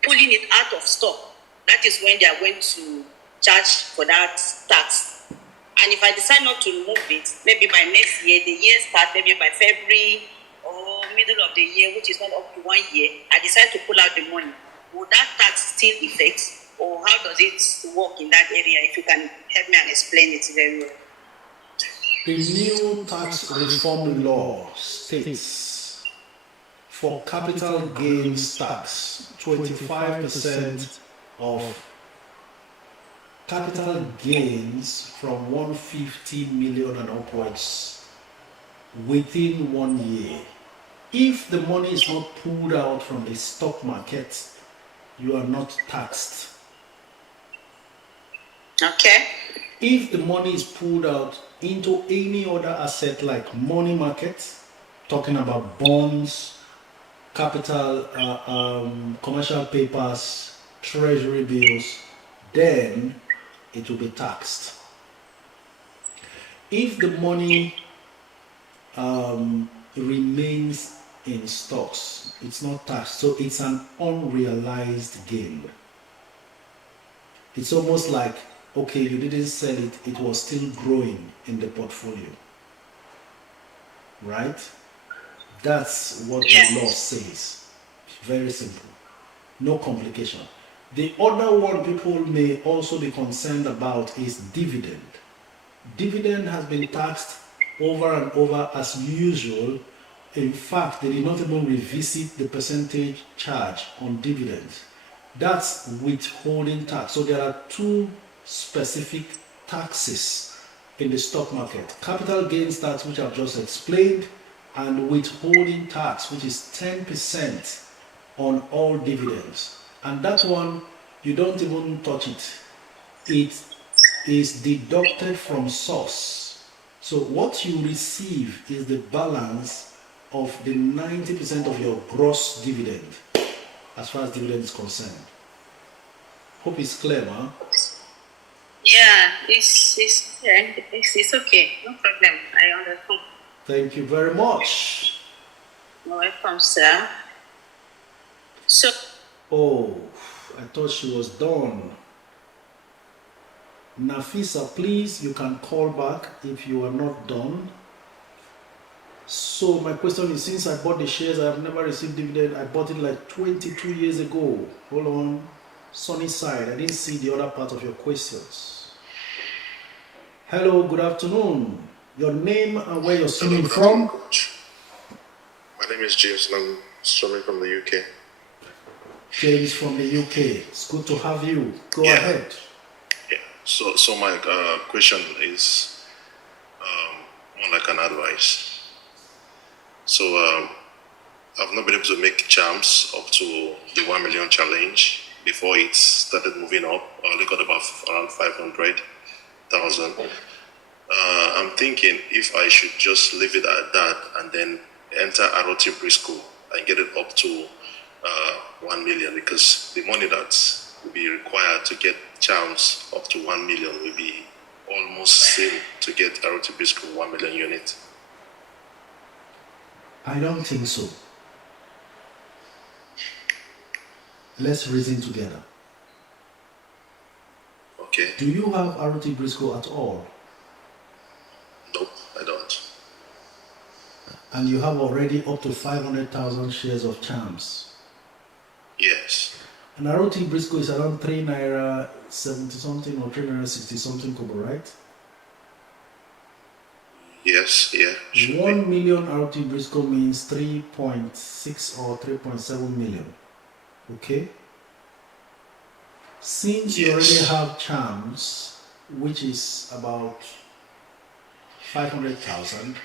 pulling it out of stock, that is when they are going to charge for that tax. And if I decide not to remove it, maybe by next year, the year starts, maybe by February or middle of the year, which is not up to 1 year, I decide to pull out the money. Will that tax still affect? Or how does it work in that area? If you can help me and explain it very well. The new tax reform law states for capital gains tax, 25% of capital gains from 150 million and upwards within 1 year. If the money is not pulled out from the stock market, you are not taxed. Okay. If the money is pulled out into any other asset like money market, talking about bonds, capital, commercial papers, treasury bills, then it will be taxed. If the money remains in stocks, it's not taxed. So it's an unrealized gain. It's almost like okay, you didn't sell it, it was still growing in the portfolio, right? That's what the law says. Very simple. No complication. The other one people may also be concerned about is dividend. Dividend has been taxed over and over as usual. In fact, they did not even revisit the percentage charge on dividends. That's withholding tax. So there are two specific taxes in the stock market: capital gains tax, which I've just explained, and withholding tax, which is 10% on all dividends. And that one, you don't even touch it. It is deducted from source. So what you receive is the balance of the 90% of your gross dividend, as far as dividend is concerned. Hope it's clear, man. Yeah, it's okay. No problem. I understand. Thank you very much. You're welcome, sir. So, Oh, I thought she was done. Nafisa, please, you can call back if you are not done. So my question is, since I bought the shares, I have never received dividend. I bought it like 22 years ago. Hold on. Sunny side. I didn't see the other part of your questions. Hello, good afternoon. Your name and where you're streaming from? Coach. My name is James and I'm streaming from the UK. James from the UK. It's good to have you. Go ahead. Yeah. So my question is more like an advice. So I've not been able to make champs up to the 1 million challenge before it started moving up. I only got about around 500,000. I'm thinking if I should just leave it at that and then enter ROT preschool and get it up to 1 million, because the money that will be required to get charms up to 1 million will be almost same to get ROT preschool 1 million unit. I don't think so. Let's reason together. Okay. Do you have ROT Briscoe at all? Nope, I don't. And you have already up to 500,000 shares of charms. Yes. And ROT Briscoe is around 3 naira 70 something or 3 naira 60 something kobo, right? Yes, yeah. 1 million ROT Briscoe means 3.6 or 3.7 million. Okay? Since you already have charms, which is about 500,000,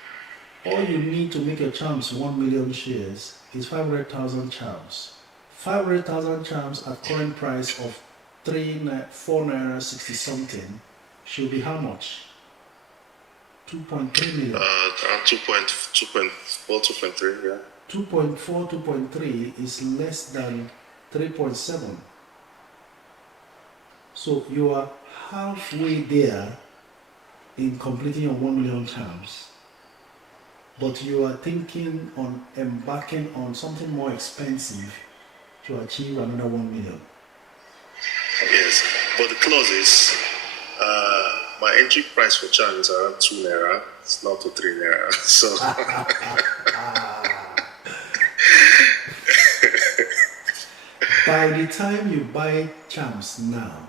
all you need to make your charms 1 million shares is 500,000 charms. 500,000 charms at current price of 4 naira 60 something should be how much? 2.3 million. Around 2.4, 2.3, yeah. 2.4, 2.3 is less than 3.7. So you are halfway there in completing your 1 million charms, but you are thinking on embarking on something more expensive to achieve another 1 million. Yes, but the clause is my entry price for charm is around 2 naira. It's not to 3 naira. So by the time you buy charms now,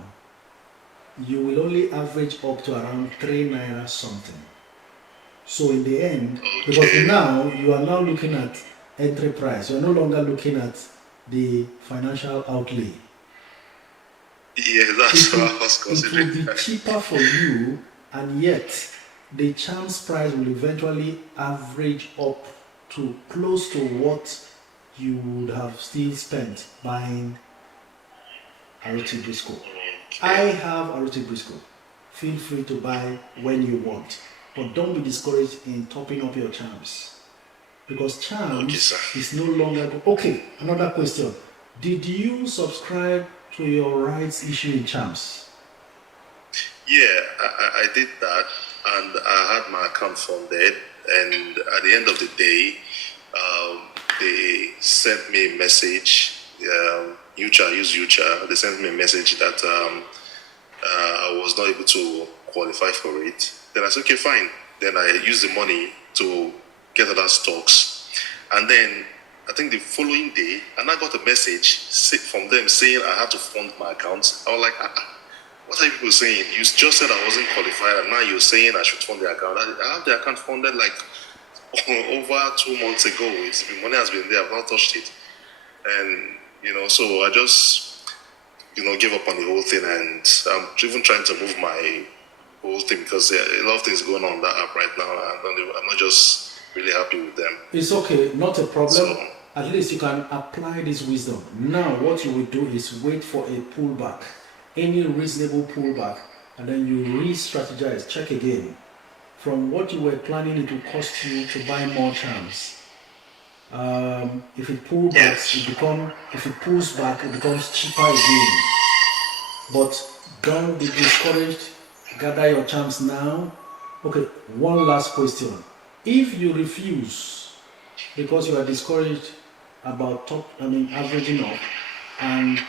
you will only average up to around 3 naira something. So in the end, because now you are now looking at entry price, you are no longer looking at the financial outlay. yeah, that's what I was considering. It will be cheaper for you, and yet the charms price will eventually average up to close to what you would have still spent buying ROT Briscoe. I have ROT Briscoe. Feel free to buy when you want, but don't be discouraged in topping up your charms, because charms is no longer okay. Another question: did you subscribe to your rights issue in charms? Yeah, I did that, and I had my account funded, and at the end of the day, they sent me a message. Ucha, use Ucha. They sent me a message that I was not able to qualify for it. Then I said, okay, fine. Then I used the money to get other stocks. And then I think the following day, and I got a message from them saying I had to fund my account. I was like, what are you people saying? You just said I wasn't qualified, and now you're saying I should fund the account. I have the account funded like over 2 months ago. Money has been there. I've not touched it. And, so I just, give up on the whole thing. And I'm even trying to move my whole thing because there are a lot of things going on that app right now. I'm not just really happy with them. It's okay, not a problem. So, at least you can apply this wisdom. Now, what you will do is wait for a pullback, any reasonable pullback, and then you re-strategize, check again. From what you were planning, it will cost you to buy more charms. If it pulls back, if it pulls back, it becomes cheaper again. But don't be discouraged. Gather your charms now. Okay, one last question. If you refuse because you are discouraged about averaging up, and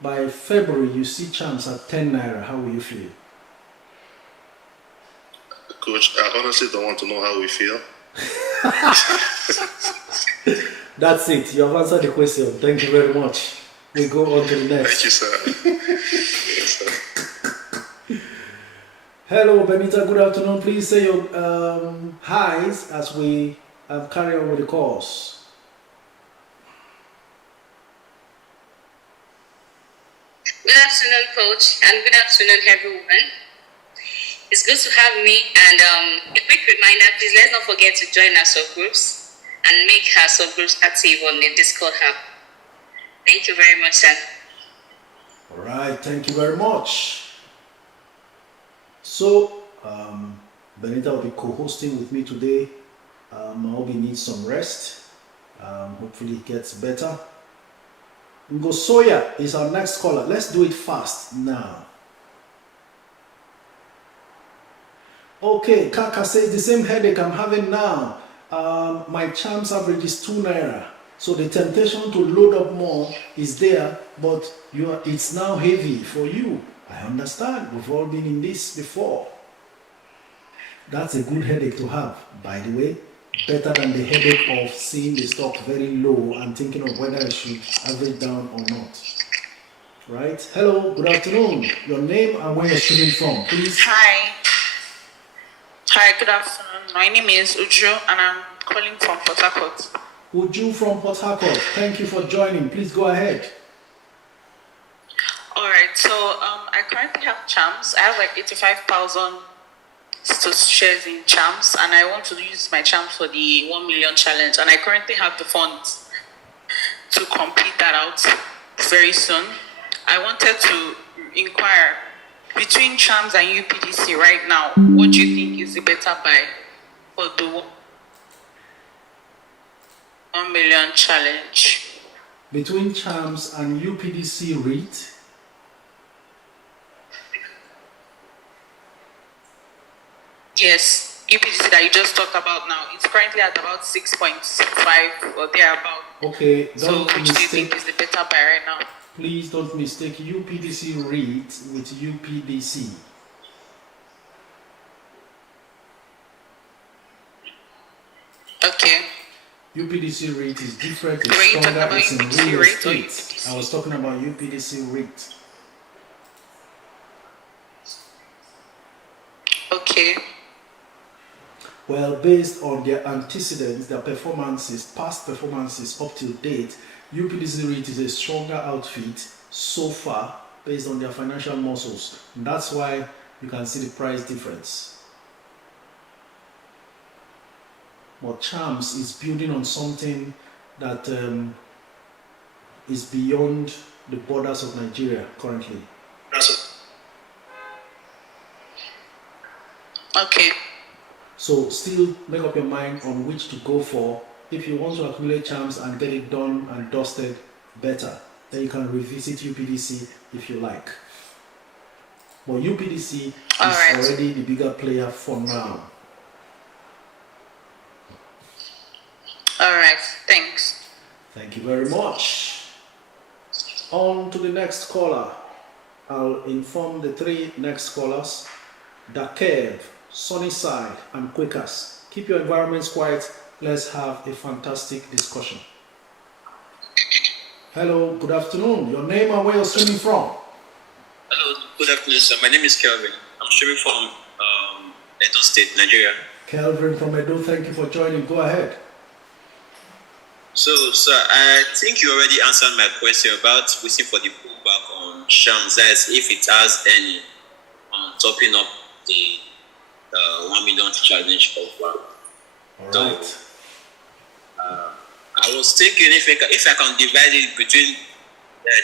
by February you see charms at 10 naira, how will you feel? Coach, I honestly don't want to know how we feel. That's it. You have answered the question. Thank you very much. We go on to the next. Thank you, sir. Yes, sir. Hello, Benita. Good afternoon. Please say your highs as we carry on with the course. Good afternoon, Coach, and good afternoon, everyone. It's good to have me, and a quick reminder, please let's not forget to join our subgroups and make our subgroups active on the Discord app. Thank you very much, sir. All right, thank you very much. So, Benita will be co-hosting with me today. Maobi needs some rest. Hopefully it gets better. Ngosoya is our next caller. Let's do it fast now. Okay, Kaka says the same headache I'm having now. My charms average is 2 naira. So the temptation to load up more is there, but it's now heavy for you. I understand. We've all been in this before. That's a good headache to have, by the way. Better than the headache of seeing the stock very low and thinking of whether I should average down or not. Right? Hello, good afternoon. Your name and where you're tuning from, please. Hi, good afternoon. My name is Uju and I'm calling from Port Harcourt. Uju from Port Harcourt. Thank you for joining. Please go ahead. Alright, so I currently have charms. I have like 85,000 shares in charms and I want to use my charms for the 1 million challenge, and I currently have the funds to complete that out very soon. I wanted to inquire, between charms and UPDC right now, what do you think is the better buy for the 1 million challenge? Between charms and UPDC REIT, yes, UPDC that you just talked about now, it's currently at about 6.5 or thereabout. okay, So which do you think is the better buy right now? Please don't mistake UPDC REIT with UPDC. Okay. UPDC REIT is different, Were it's you stronger, talking about it's in UPDC real REIT or estate. UPDC? I was talking about UPDC REIT. Okay. Well, based on their antecedents, their performances, past performances up to date, UPDC REIT is a stronger outfit so far based on their financial muscles. And that's why you can see the price difference. But Charms is building on something that is beyond the borders of Nigeria currently. Okay. So still make up your mind on which to go for. If you want to accumulate Charms and get it done and dusted better, then you can revisit UPDC if you like. But UPDC is already the bigger player for now. Alright, thanks. Thank you very much. On to the next caller. I'll inform the three next callers. Dakev, Sunnyside, and Quakers. Keep your environments quiet. Let's have a fantastic discussion. Hello, good afternoon. Your name and where you're streaming from? Hello, good afternoon, sir. My name is Kelvin. I'm streaming from Edo State, Nigeria. Kelvin from Edo, thank you for joining. Go ahead. So, sir, I think you already answered my question about waiting for the pullback on Shams. That is, if it has any topping up the 1 million challenge of All right. I was thinking if I can divide it between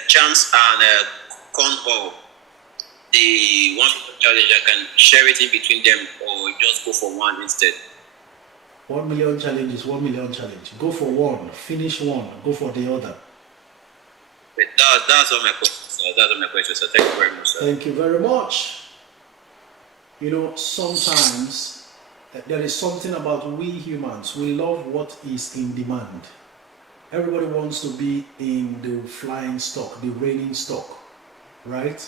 Chance and Corn Oil, the 1 million challenge, I can share it in between them or just go for one instead. 1 million challenge is 1 million challenge. Go for one, finish one, go for the other. That's all my questions, sir. That's all my questions, sir. Thank you very much, sir. Thank you very much. You know, sometimes there is something about we humans. We love what is in demand. Everybody wants to be in the flying stock, the reigning stock, right?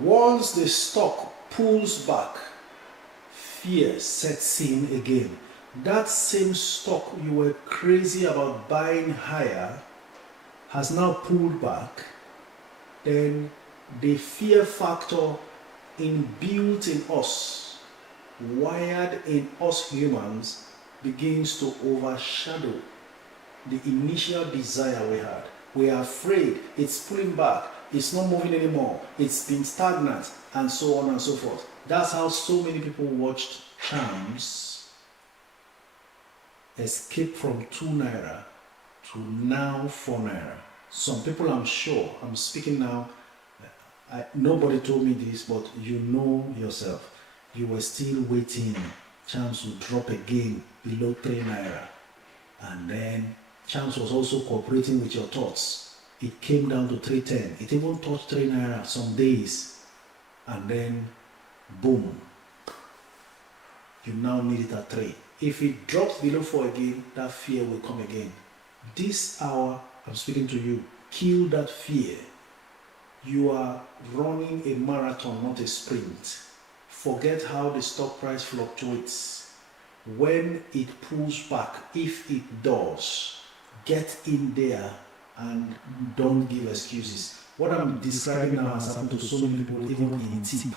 Once the stock pulls back, fear sets in again. That same stock you were crazy about buying higher has now pulled back. Then the fear factor inbuilt in us, wired in us humans, begins to overshadow the initial desire we had. We are afraid it's pulling back, it's not moving anymore, it's been stagnant, and so on and so forth. That's how so many people watched Chams escape from 2 naira to now 4 naira. Some people, I'm sure, I'm speaking now, nobody told me this, but you know yourself, you were still waiting Chams would drop again below 3 naira. And then Chams was also cooperating with your thoughts. It came down to 310. It even touched 3 naira some days. And then, boom. You now need it at 3. If it drops below 4 again, that fear will come again. This hour, I'm speaking to you, kill that fear. You are running a marathon, not a sprint. Forget how the stock price fluctuates. When it pulls back, if it does, get in there and don't give excuses. What I'm describing now has happened to so many people, even in tip.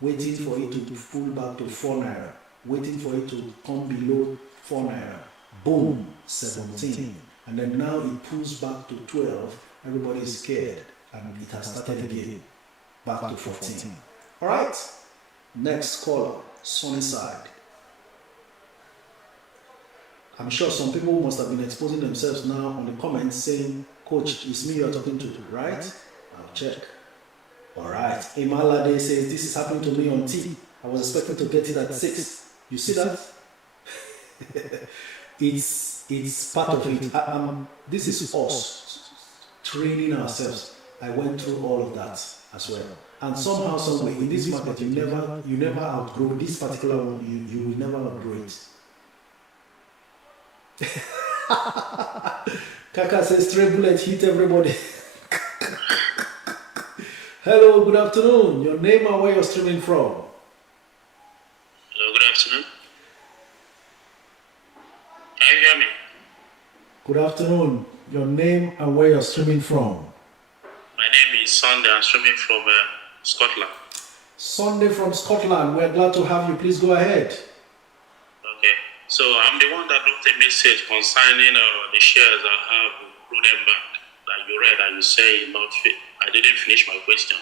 Waiting for it to pull back to 4 naira, waiting for it to come below 4 naira. Boom, 17. And then now it pulls back to 12. Everybody is scared, and it has started again, back to 14. All right, next caller, Sunnyside. I'm sure some people must have been exposing themselves now on the comments saying, Coach, it's me you're talking to, right? I'll check. All right. Imalade says, this is happening to me on T. I was expecting to get it at 6. You see that? It's part of it. This is us training ourselves. I went through all of that as well. And somehow, some way, in this market, you never outgrow this particular one. You will never outgrow it. Kaka says, stray bullet hit everybody. Hello, good afternoon. Your name and where you're streaming from? Hello, good afternoon. Can you hear me? Good afternoon. Your name and where you're streaming from? My name is Sunday. I'm streaming from Scotland. Sunday from Scotland. We're glad to have you. Please go ahead. Okay. So I'm the one that wrote a message concerning the shares I have with Prudent Bank that you read and you say not fit. I didn't finish my question.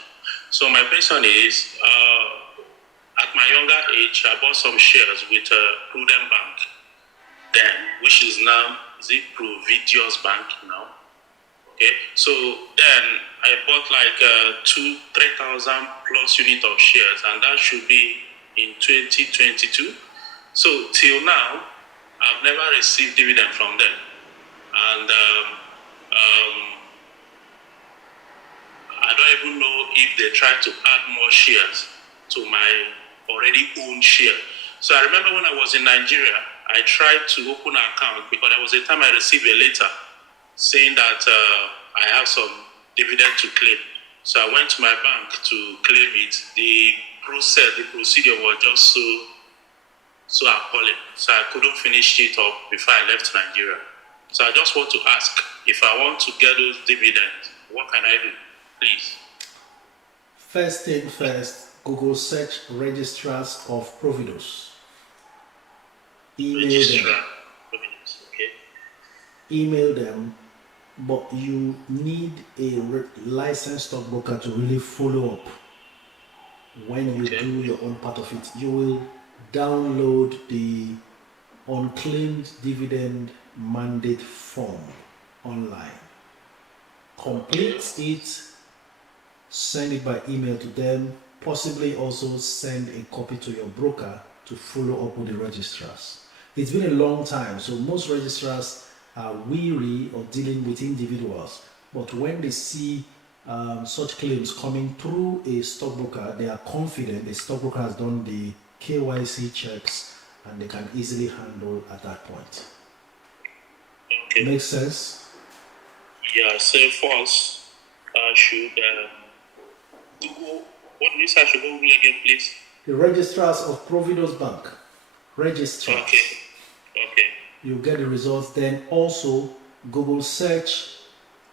So my question is, at my younger age, I bought some shares with Prudent Bank then, which is now, is it Providius Bank now? Okay, so then I bought like 3,000 plus unit of shares, and that should be in 2022. So till now, I've never received dividend from them, and I don't even know if they try to add more shares to my already owned share. So I remember when I was in Nigeria, I tried to open an account because there was a time I received a letter saying that I have some dividend to claim. So I went to my bank to claim it. The procedure was just so appalling. So I couldn't finish it up before I left Nigeria. So I just want to ask, if I want to get those dividends, what can I do, please? First thing first, Google search registrars of providers. Email them, but you need a licensed stockbroker to really follow up when you do your own part of it. You will download the unclaimed dividend mandate form online. Complete it, send it by email to them, possibly also send a copy to your broker to follow up with the registrars. It's been a long time, so most registrars are weary of dealing with individuals, but when they see such claims coming through a stockbroker, they are confident the stockbroker has done the KYC checks and they can easily handle at that point. Okay. Makes sense? Yeah, so first, I should Google, what do you say I should Google again, please? The registrars of Providus Bank. Registrars. Okay. You get the results. Then also Google search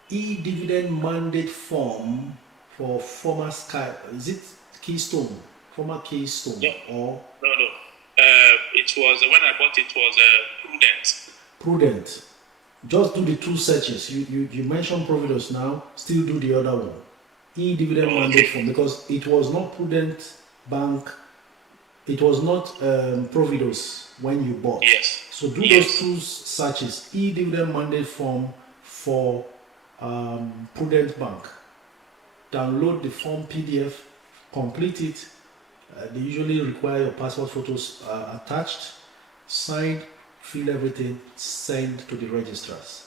e-dividend mandate form for former Sky. Is it Keystone? Former Keystone? Yeah. Or No. It was when I bought it was Prudent. Prudent. Just do the two searches. You mentioned Providus now. Still do the other one. E-dividend mandate form, because it was not Prudent Bank. It was not Providus when you bought. Yes. So do those two searches. E-dividend mandate form for Prudent Bank. Download the form PDF, complete it. They usually require your passport photos attached, signed, fill everything, send to the registrars.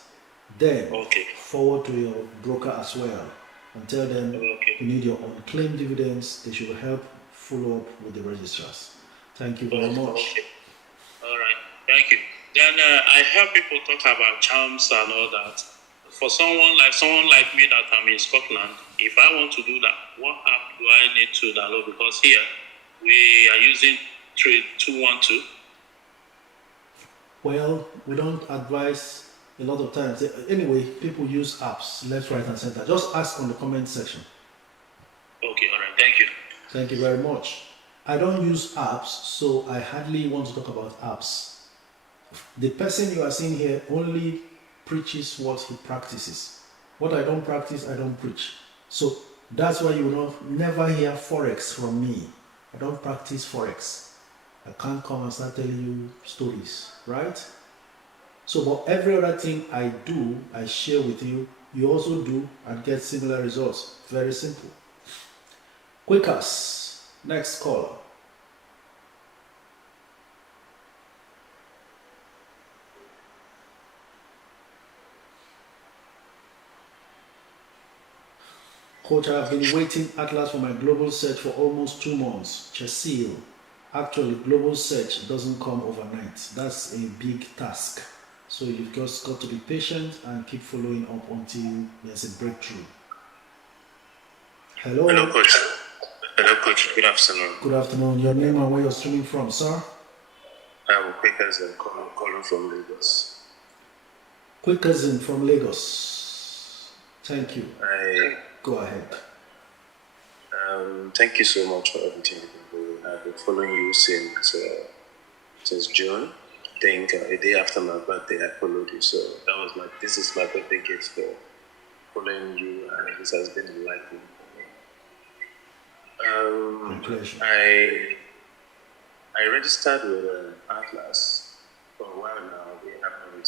Then forward to your broker as well and tell them you need your unclaimed dividends. They should help follow up with the registrars. Thank you very much. Okay. All right. Thank you. Then I heard people talk about charms and all that. For someone like me that I'm in Scotland, if I want to do that, what app do I need to download? Because here we are using Trade 212. Well, we don't advise a lot of times. Anyway, people use apps left, right, and center. Just ask on the comment section. Okay, all right. Thank you. Thank you very much. I don't use apps, so I hardly want to talk about apps. The person you are seeing here only preaches what he practices. What I don't practice, I don't preach. So that's why you will never hear Forex from me. I don't practice Forex. I can't come and start telling you stories, right? So, but every other thing I do, I share with you. You also do and get similar results. Very simple. Quickers. Next caller. Coach, I have been waiting Atlas for my global search for almost 2 months. Chesil. Actually, global search doesn't come overnight. That's a big task. So you've just got to be patient and keep following up until there's a breakthrough. Hello. Hello, Coach. Hello, Coach. Good afternoon. Good afternoon. Your name and where you're streaming from, sir? I'm Quickers calling from Lagos. Quickers from Lagos. Thank you. Go ahead. Thank you so much for everything you've been doing. I've been following you since June. I think a day after my birthday, I followed you. So this is my birthday gift for following you, and this has been enlightening for me. My pleasure. I registered with Atlas for a while now. They haven't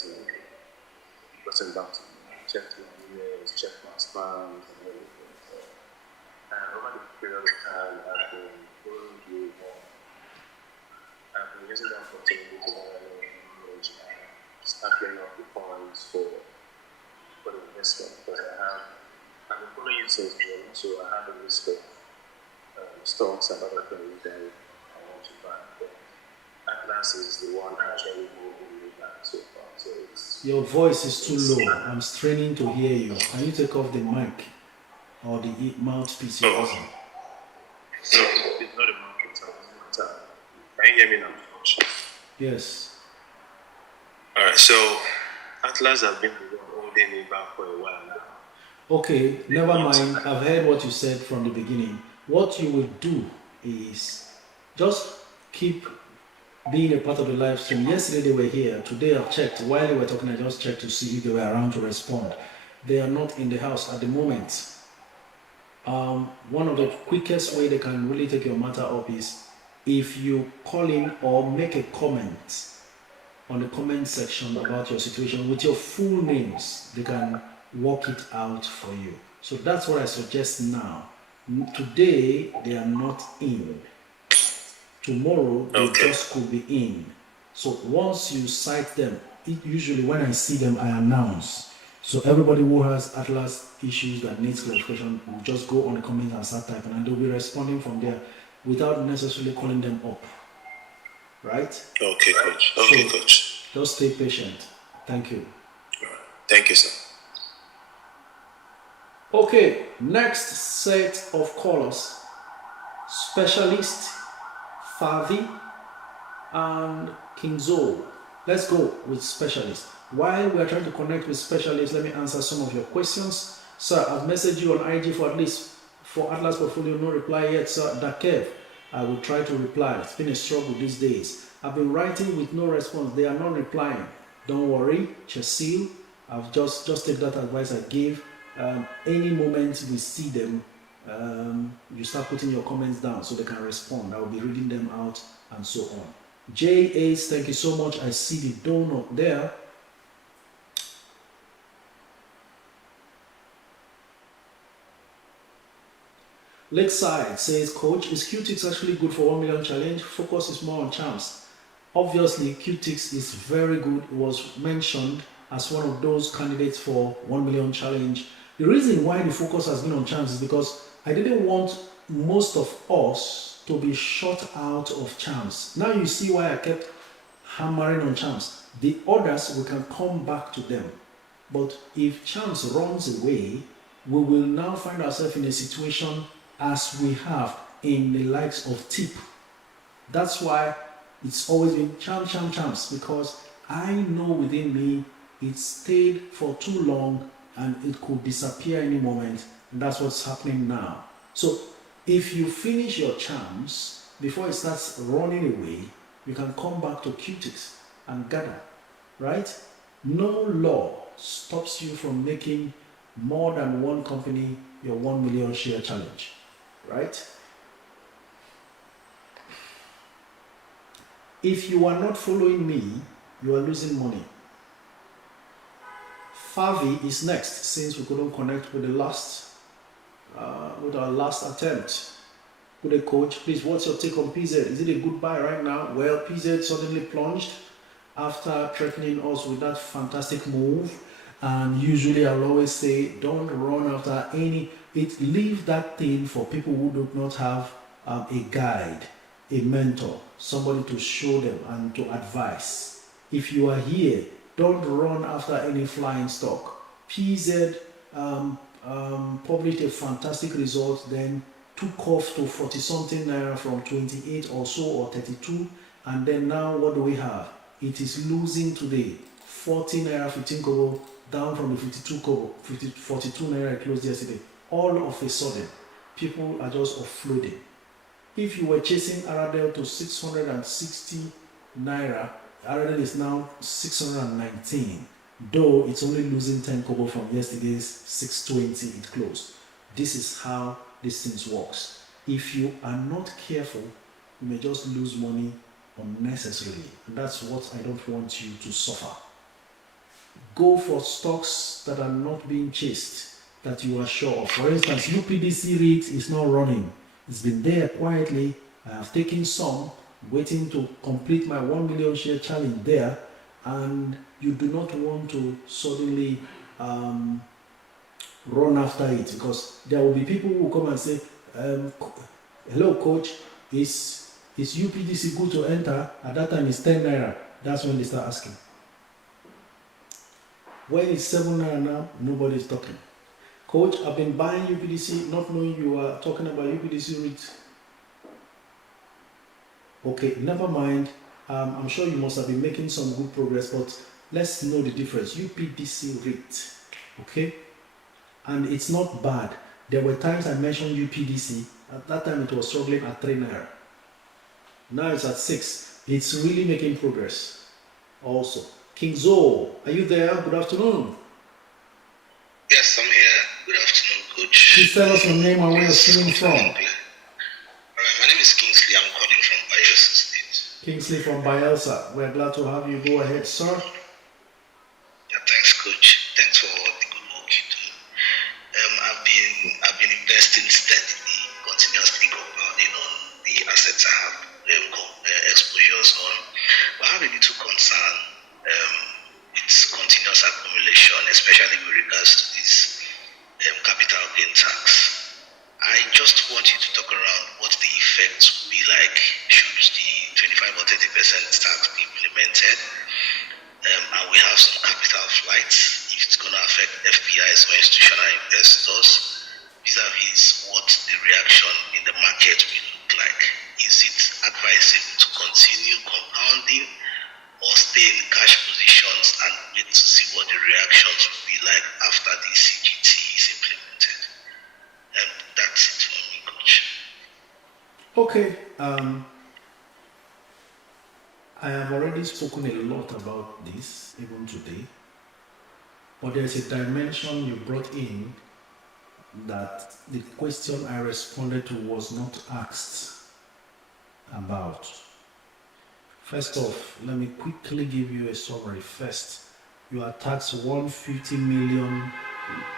gotten back to me. I checked my emails, checked my spam, and everything. So, and over the period of time, I've been following you more. I've been using the opportunity to learn knowledge and start getting off the points for the investment, because I've been following you since June, so I have a list of stocks and other things that I want to buy. But Atlas is the one actually moving me back so far. So Your voice is too low. I'm straining to hear you. Can you take off the mic? or the mouthpiece Oh. you're using. No, it's not a market. Can you hear me now? Yes. All right. So Atlas have been holding me back for a while now. Okay, never mind. I've heard what you said from the beginning. What you will do is just keep being a part of the live stream. Yesterday they were here. Today I've checked. While they were talking, I just checked to see if they were around to respond. They are not in the house at the moment. One of the quickest way they can really take your matter up is if you call in or make a comment on the comment section about your situation with your full names. They can work it out for you. So that's what I suggest now. Today they are not in. Tomorrow they just could be in. So once you cite them, usually when I see them I announce. So everybody who has Atlas issues that needs clarification will just go on the comment and start typing, and they'll be responding from there without necessarily calling them up. Right? Okay, coach. Okay, so, coach. Just stay patient. Thank you. Thank you, sir. Okay, next set of callers. Specialist, Favi, and Kingzo. Let's go with specialist. While we are trying to connect with specialists, let me answer some of your questions. Sir, I've messaged you on IG for Atlas Portfolio, no reply yet. Sir, Dakev, I will try to reply. It's been a struggle these days. I've been writing with no response. They are not replying. Don't worry. Chesil, I've just take that advice I gave. Any moment we see them, you start putting your comments down so they can respond. I will be reading them out and so on. J.A.'s, thank you so much. I see the donut there. Lakeside says, Coach, is QTix actually good for 1 million challenge? Focus is more on charms. Obviously, QTix is very good. It was mentioned as one of those candidates for 1 million challenge. The reason why the focus has been on charms is because I didn't want most of us to be shut out of charms. Now you see why I kept hammering on charms. The others, we can come back to them. But if charms runs away, we will now find ourselves in a situation as we have in the likes of tip. That's why it's always been charms, because I know within me it stayed for too long and it could disappear any moment, and that's what's happening now. So if you finish your charms before it starts running away, you can come back to QTix and gather, right? No law stops you from making more than one company your 1 million share challenge, right? If you are not following me, you are losing money. Favi is next, since we couldn't connect with our last attempt. Good day, Coach. Please, what's your take on PZ? Is it a good buy right now? Well, PZ suddenly plunged after threatening us with that fantastic move. And usually I'll always say, don't run after leave that thing for people who do not have a guide, a mentor, somebody to show them and to advise. If you are here, don't run after any flying stock. PZ published a fantastic result, then took off to 40 something naira from 28 or so, or 32, and then now what do we have? It is losing today 40 naira 15 kobo, down from the 52 kobo, 42 naira it closed yesterday. All of a sudden, people are just offloading. If you were chasing Aradel to 660 naira, Aradel is now 619, though it's only losing 10 kobo from yesterday's 620 it closed. This is how this thing works. If you are not careful, you may just lose money unnecessarily, and that's what I don't want you to suffer. Go for stocks that are not being chased, that you are sure of. For instance, UPDC rate is not running. It's been there quietly. I have taken some, waiting to complete my 1 million share challenge there, and you do not want to suddenly run after it, because there will be people who will come and say, hello coach, is UPDC good to enter? At that time it's 10 naira. That's when they start asking. When it's 7 naira now, nobody is talking. Coach, I've been buying UPDC, not knowing you are talking about UPDC REIT. Okay, never mind. I'm sure you must have been making some good progress, but let's know the difference. UPDC REIT, okay? And it's not bad. There were times I mentioned UPDC. At that time, it was struggling at 3 naira. Now it's at 6. It's really making progress. Also, King Zo, are you there? Good afternoon. Yes, I'm here. Good afternoon, Coach. Please tell us your name and where you're streaming from. My name is Kingsley. I'm calling from Bayelsa State. Kingsley from Bayelsa. We're glad to have you. Go ahead, sir. Yeah, thanks, Coach. Thanks for all the good work you do. I've been investing steadily, continuously compounding on the assets I have exposures on. But I have a little concern with continuous accumulation, especially with regards to this capital gain tax. I just want you to talk around what the effects will be like should the 25 or 30% tax be implemented, and we have some capital flights, if it's going to affect FPIs or institutional investors, vis-a-vis what the reaction in the market will look like. Is it advisable to continue compounding or stay in cash positions and wait to see what the reactions will be like after the CGT is implemented? That's it for me, Coach. Okay. I have already spoken a lot about this, even today. But there's a dimension you brought in that the question I responded to was not asked about. First off, let me quickly give you a summary. First, you are taxed 150 million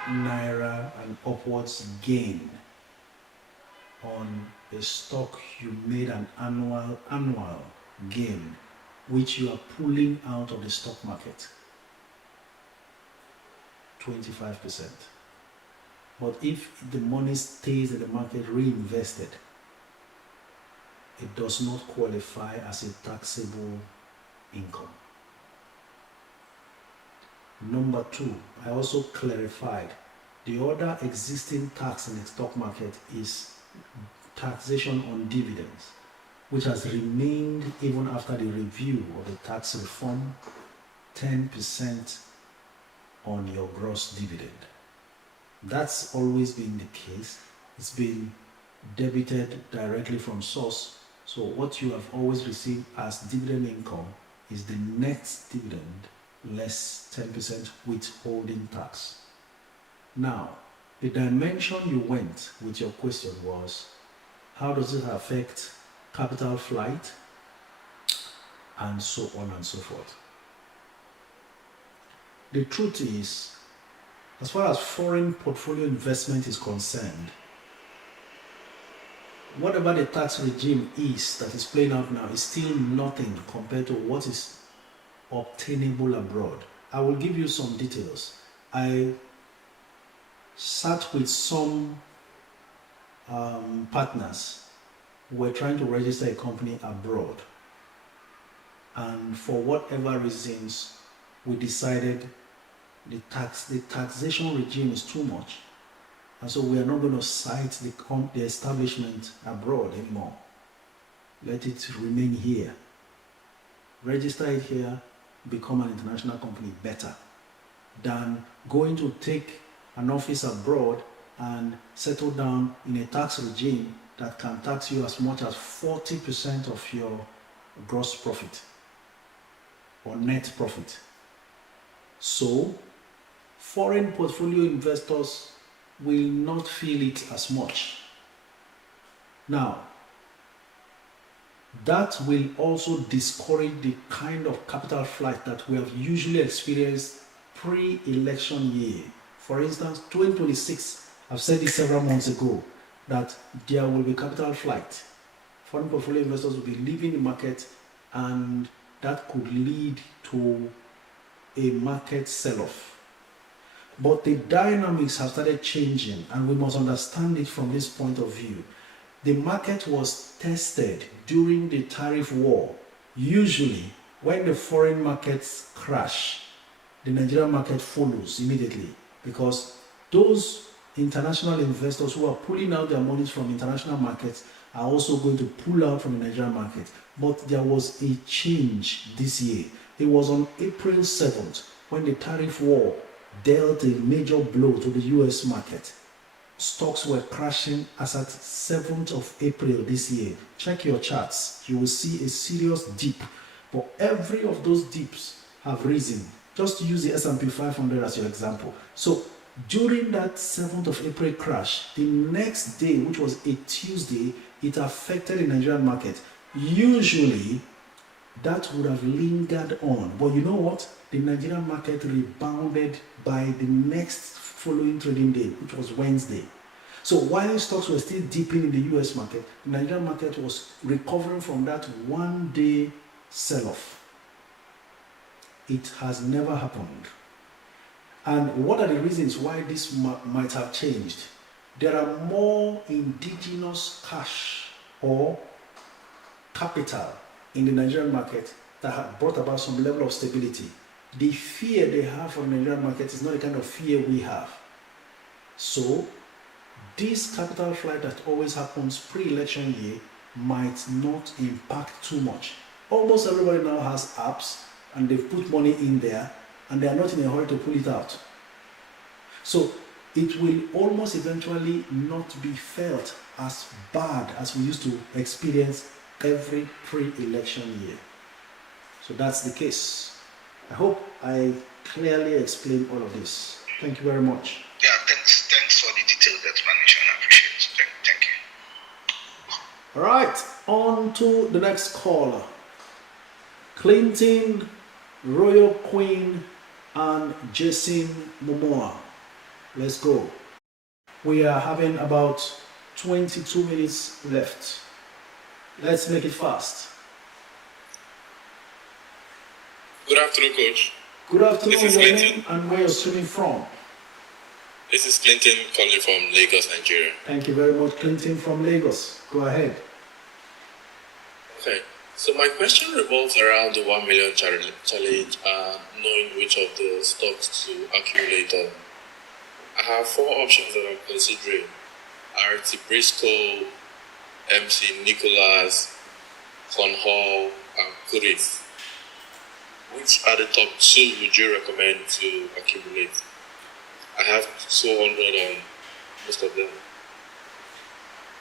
naira and upwards gain on a stock you made an annual gain, which you are pulling out of the stock market. 25%. But if the money stays in the market reinvested, it does not qualify as a taxable income. Number two, I also clarified the other existing tax in the stock market is taxation on dividends, which has remained even after the review of the tax reform, 10% on your gross dividend. That's always been the case. It's been debited directly from source. So what you have always received as dividend income is the net dividend less 10% withholding tax. Now, the dimension you went with your question was, how does it affect capital flight and so on and so forth? The truth is, as far as foreign portfolio investment is concerned, whatever the tax regime is that is playing out now is still nothing compared to what is obtainable abroad. I will give you some details. I sat with some partners who were trying to register a company abroad, and for whatever reasons we decided the taxation regime is too much, and so we are not going to cite the establishment abroad anymore. Let it remain here. Register it here, become an international company better than going to take an office abroad and settle down in a tax regime that can tax you as much as 40% of your gross profit or net profit. So, foreign portfolio investors will not feel it as much. Now, that will also discourage the kind of capital flight that we have usually experienced pre-election year. For instance, 2026, I've said this several months ago, that there will be capital flight. Foreign portfolio investors will be leaving the market, and that could lead to a market sell-off. But the dynamics have started changing, and we must understand it from this point of view. The market was tested during the tariff war. Usually, when the foreign markets crash, the Nigerian market follows immediately, because those international investors who are pulling out their monies from international markets are also going to pull out from the Nigerian market. But there was a change this year. It was on April 7th when the tariff war dealt a major blow to the US market. Stocks were crashing as at 7th of April this year. Check your charts. You will see a serious dip. But every of those dips have risen. Just use the S&P 500 as your example. So during that 7th of April crash, the next day, which was a Tuesday, it affected the Nigerian market. Usually, that would have lingered on. But you know what? The Nigerian market rebounded by the next following trading day, which was Wednesday. So while stocks were still dipping in the US market, the Nigerian market was recovering from that one-day sell-off. It has never happened. And what are the reasons why this might have changed? There are more indigenous cash or capital in the Nigerian market that have brought about some level of stability. The fear they have for the Nigerian market is not the kind of fear we have. So, this capital flight that always happens pre-election year might not impact too much. Almost everybody now has apps and they've put money in there and they are not in a hurry to pull it out. So, it will almost eventually not be felt as bad as we used to experience every pre-election year. So that's the case. I hope I clearly explained all of this. Thank you very much. Yeah, thanks for the detailed explanation. I appreciate it. Thank you. All right, on to the next caller. Clinton, Royal Queen, and Jason Momoa. Let's go. We are having about 22 minutes left. Let's make it fast. Good afternoon, Coach. Good afternoon, This is your Clinton. name and where you're streaming from. This is Clinton calling from Lagos, Nigeria. Thank you very much, Clinton from Lagos. Go ahead. Okay, so my question revolves around the 1 million challenge and knowing which of the stocks to accumulate on. I have 4 options that I'm considering: RT Briscoe, MC Nicholas, Conhall, and Curtis. Which are the top 2 would you recommend to accumulate? I have 200 on most of them.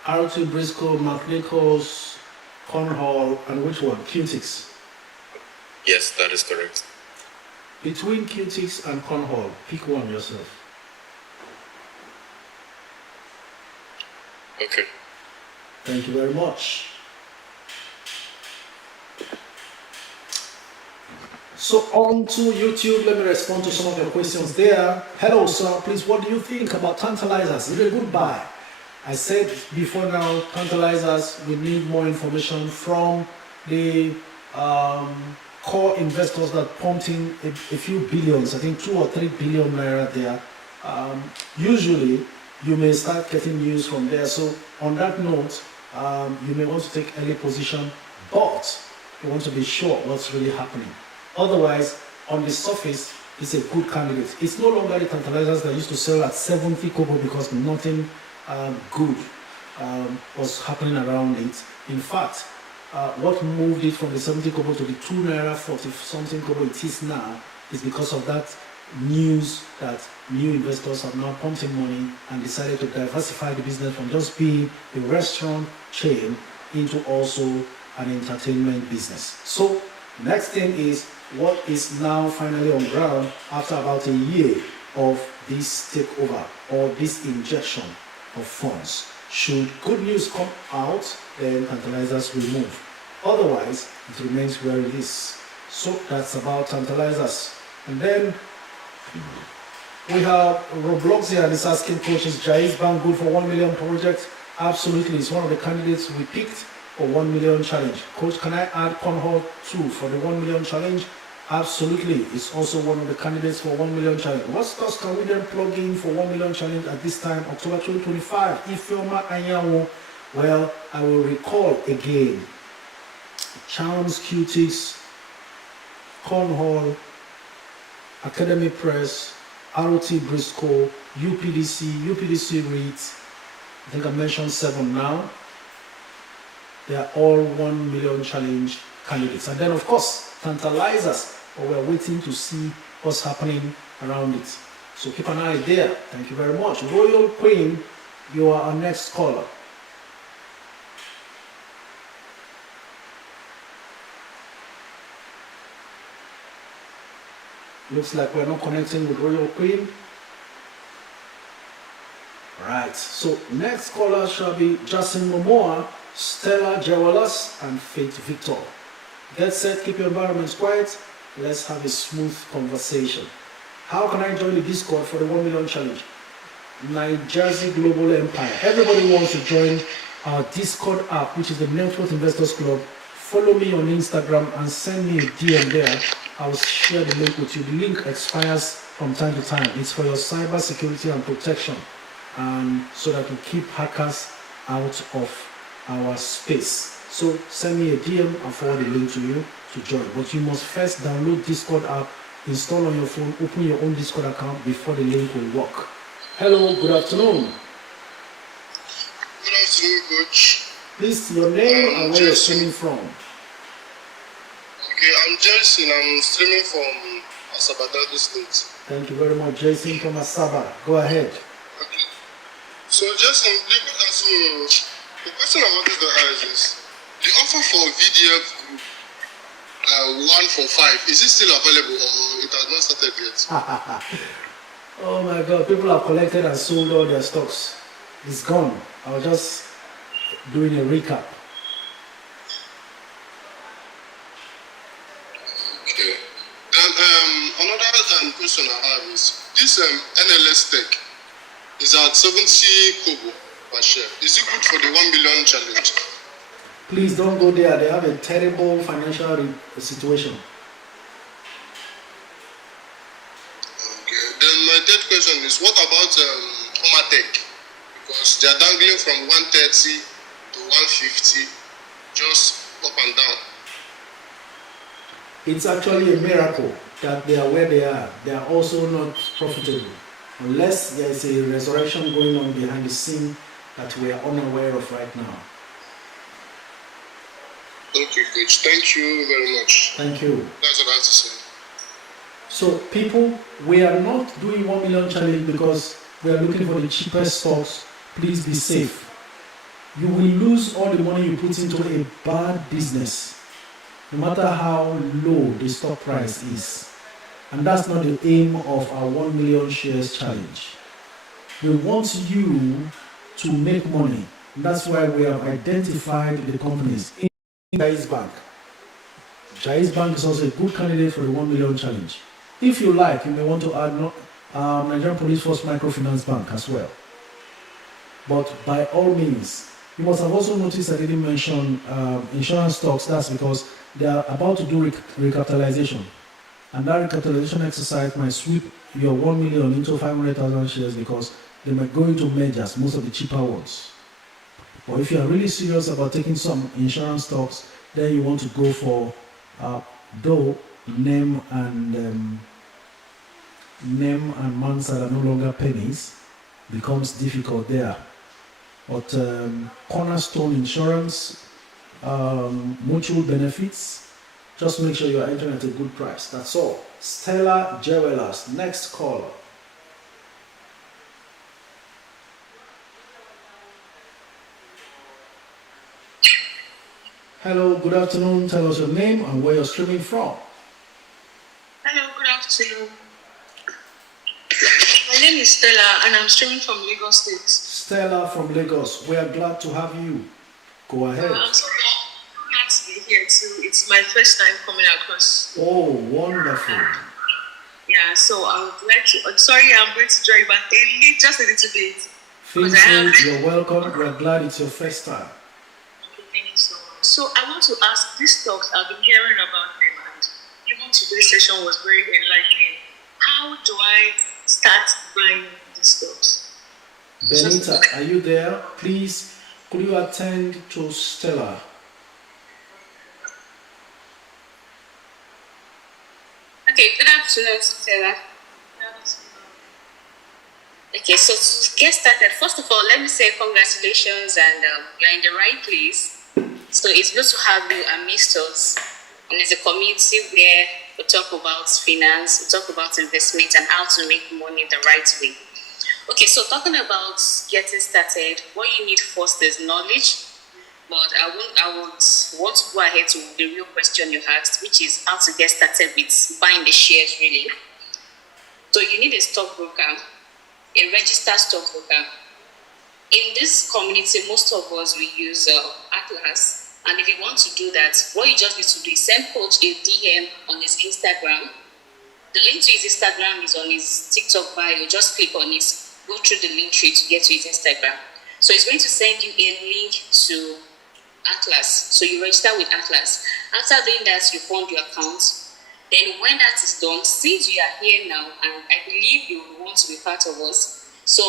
RT Briscoe, McNichols, Cornhall, and which one? Qtix. Yes, that is correct. Between Qtix and Cornhall, pick one yourself. Okay. Thank you very much. So on to YouTube, let me respond to some of your questions there. Hello sir, please, what do you think about tantalizers? Is it a good buy? I said before now, tantalizers, we need more information from the core investors that pumped in a few billions, I think 2 or 3 billion naira there. Usually, you may start getting news from there. So on that note, you may want to take early position, but you want to be sure what's really happening. Otherwise, on the surface, it's a good candidate. It's no longer the tantalizers that used to sell at 70 kobo because nothing good was happening around it. In fact, what moved it from the 70 kobo to the 2 naira 40 something kobo it is now is because of that news that new investors have now pumped in money and decided to diversify the business from just being a restaurant chain into also an entertainment business. So next thing is what is now finally on ground after about a year of this takeover or this injection of funds. Should good news come out, then tantalizers will move. Otherwise, it remains where it is. So that's about tantalizers. And then we have Roblox here and is asking coaches, Jaiz Bank good for 1 million project? Absolutely, it's one of the candidates we picked for 1 million challenge. Coach, can I add Conhall too for the 1 million challenge? Absolutely, it's also one of the candidates for 1 million challenge. What stocks can we then plug in for 1 million challenge at this time, October 2025? Ifeoma Anyanwu, well, I will recall again. Charms, Qtix, Cornhall, Academy Press, RT Briscoe, UPDC REIT. I think I mentioned 7 now. They are all 1 million challenge candidates. And then, of course, tantalize us, but we're waiting to see what's happening around it. So keep an eye there. Thank you very much. Royal Queen, you are our next caller. Looks like we're not connecting with Royal Queen. Right, so next caller shall be Justin Momoa, Stella Jewalas, and Faith Victor. Get set, keep your environments quiet. Let's have a smooth conversation. How can I join the Discord for the 1 million challenge? Nigeria Global Empire. Everybody wants to join our Discord app, which is the Network Investors Club. Follow me on Instagram and send me a DM there. I'll share the link with you. The link expires from time to time. It's for your cyber security and protection, and so that we keep hackers out of our space. So send me a DM and forward the link to you to join. But you must first download Discord app, install on your phone, open your own Discord account before the link will work. Hello, good afternoon. Good afternoon, Coach. Please, your name and where you're streaming from. Okay, I'm Jason. I'm streaming from Asaba, Delta State. Thank you very much, Jason from Asaba. Go ahead. Okay. So, Jason, the question I wanted to ask is, the offer for VDF group 1 for 5, is it still available or it has not started yet? Oh my God, people have collected and sold all their stocks. It's gone. I was just doing a recap. Okay. Then another question I have is, this NLS Tech is at 70 kobo per share. Is it good for the 1 million challenge? Please don't go there. They have a terrible financial situation. Okay. Then my third question is, what about Homatech? Because they are dangling from 130 to 150, just up and down. It's actually a miracle that they are where they are. They are also not profitable, unless there is a resurrection going on behind the scene that we are unaware of right now. Okay, Coach. Thank you very much. Thank you. That's what I have to say. So people, we are not doing 1 million challenge because we are looking for the cheapest stocks. Please be safe. You will lose all the money you put into a bad business, no matter how low the stock price is. And that's not the aim of our 1 million shares challenge. We want you to make money. That's why we have identified the companies in Jais Bank. Jais Bank is also a good candidate for the 1 million challenge. If you like, you may want to add Nigerian Police Force Microfinance Bank as well. But by all means, you must have also noticed I didn't mention insurance stocks. That's because they are about to do recapitalization. And that recapitalization exercise might sweep your 1 million into 500,000 shares because they might go into mergers, most of the cheaper ones. Or if you are really serious about taking some insurance stocks, then you want to go for though name and Mansard are no longer pennies, becomes difficult there. But Cornerstone Insurance, mutual benefits, just make sure you are entering at a good price. That's all. Stella Jewelas, next caller. Hello, good afternoon. Tell us your name and where you're streaming from. Hello, good afternoon. My name is Stella and I'm streaming from Lagos State. Stella from Lagos, we are glad to have you. Go ahead. I'm so glad to be here too. It's my first time coming across. Oh, wonderful. Yeah, so I would like to, sorry I'm going to join, but just a little bit. Feel free, you're welcome. We're glad it's your first time. Okay, thank you so much. So I want to ask, these stocks, I've been hearing about them and even today's session was very enlightening. How do I start buying these stocks? Benita, are you there? Please, could you attend to Stella? Okay, good afternoon, Stella. Okay, so to get started, first of all, let me say congratulations, and you're in the right place. So it's good to have you amidst us. And it's a community where we talk about finance, we talk about investment, and how to make money the right way. Okay, so talking about getting started, what you need first is knowledge. But I would want to go ahead to the real question you asked, which is how to get started with buying the shares, really. So you need a stockbroker, a registered stockbroker. In this community, most of us we use Atlas, and if you want to do that, what you just need to do is send Coach a DM on his Instagram. The link to his Instagram is on his TikTok bio. Just click on it, go through the link tree to get to his Instagram. So it's going to send you a link to Atlas. So you register with Atlas. After doing that, you fund your account. Then when that is done, since you are here now, and I believe you want to be part of us, so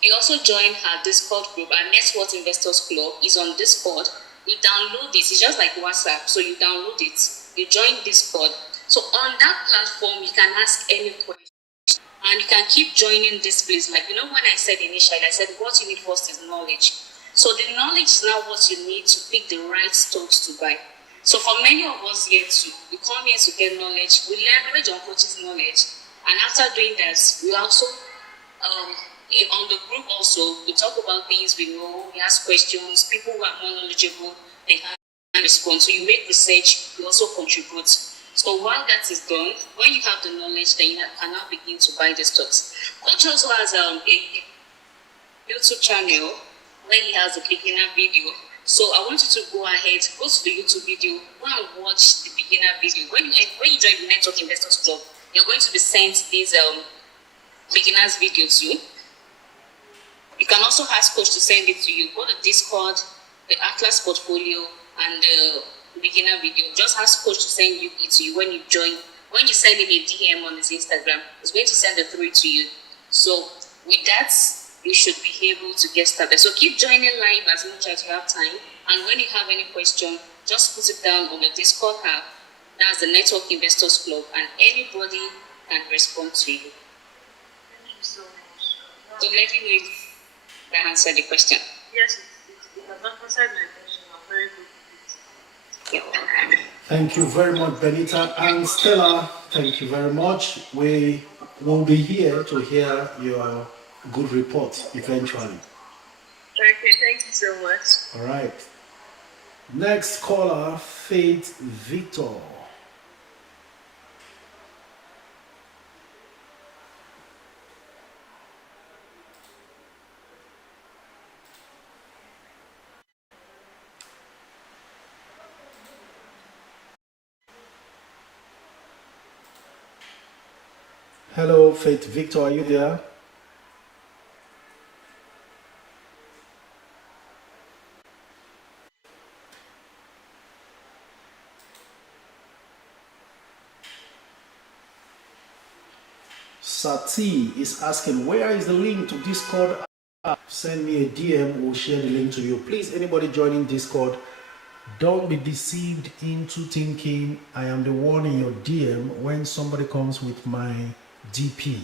you also join our Discord group. Our Net Worth Investors Club is on Discord. You download this. It's just like WhatsApp. So you download it. You join Discord. So on that platform, you can ask any question. And you can keep joining this place. Like, when I said initially, I said what you need first is knowledge. So the knowledge is now what you need to pick the right stocks to buy. So for many of us here too, we come here to get knowledge. We leverage on coach's knowledge. And after doing that, we also, on the group also, we talk about things we know, we ask questions, people who are more knowledgeable, they can respond. So you make research, you also contribute. So while that is done, when you have the knowledge, then you can now begin to buy the stocks. Coach also has a YouTube channel where he has a beginner video. So I want you to go ahead, go to the YouTube video, go and watch the beginner video. When you join the Network Investors Club, you're going to be sent this beginners video too. You can also ask Coach to send it to you. Go to Discord, the Atlas portfolio, and the beginner video. Just ask Coach to send it to you when you join. When you send him a DM on his Instagram, he's going to send the three to you. So with that, you should be able to get started. So keep joining live as much as you have time. And when you have any question, just put it down on the Discord app. That's the Network Investors Club, and anybody can respond to you. Thank you so much. So let me know if I answered the question. Yes, it has answered my question. I'm very good with it. Thank you very much, Benita. And Stella, thank you very much. We will be here to hear your good report eventually. Okay, thank you so much. All right. Next caller, Faith Victor. Hello, Faith Victor, are you there? Sati is asking, where is the link to Discord? Send me a DM, we'll share the link to you. Please, anybody joining Discord, don't be deceived into thinking I am the one in your DM when somebody comes with my DP.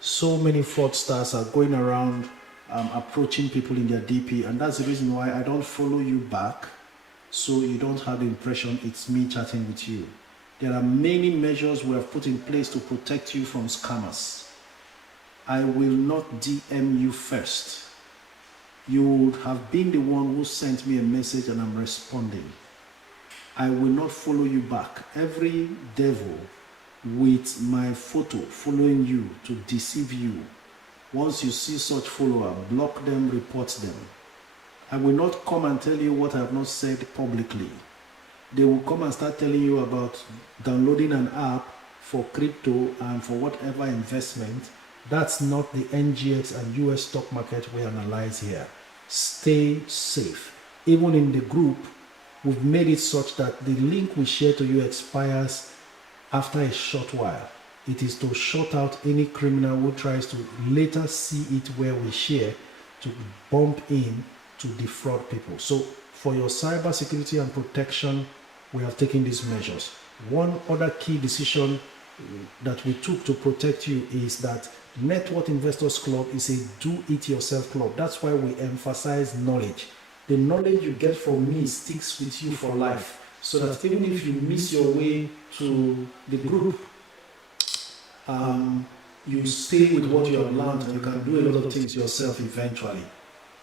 So many fraudsters are going around approaching people in their DP, and that's the reason why I don't follow you back, so you don't have the impression it's me chatting with you. There are many measures we have put in place to protect you from scammers. I will not DM you first. You would have been the one who sent me a message and I'm responding. I will not follow you back. Every devil with my photo following you to deceive you, once you see such follower, block them, report them. I will not come and tell you what I have not said publicly. They will come and start telling you about downloading an app for crypto and for whatever investment. That's not the NGX and US stock market we analyze here. Stay safe. Even in the group, we've made it such that the link we share to you expires after a short while. It is to shut out any criminal who tries to later see it where we share to bump in to defraud people. So for your cyber security and protection, we have taken these measures. One other key decision that we took to protect you is that Network Investors Club is a do-it-yourself club. That's why we emphasize knowledge. The knowledge you get from me sticks with you for life. So that even if you miss your way to the group, you stay with what you have learned and you can do a lot of things yourself eventually.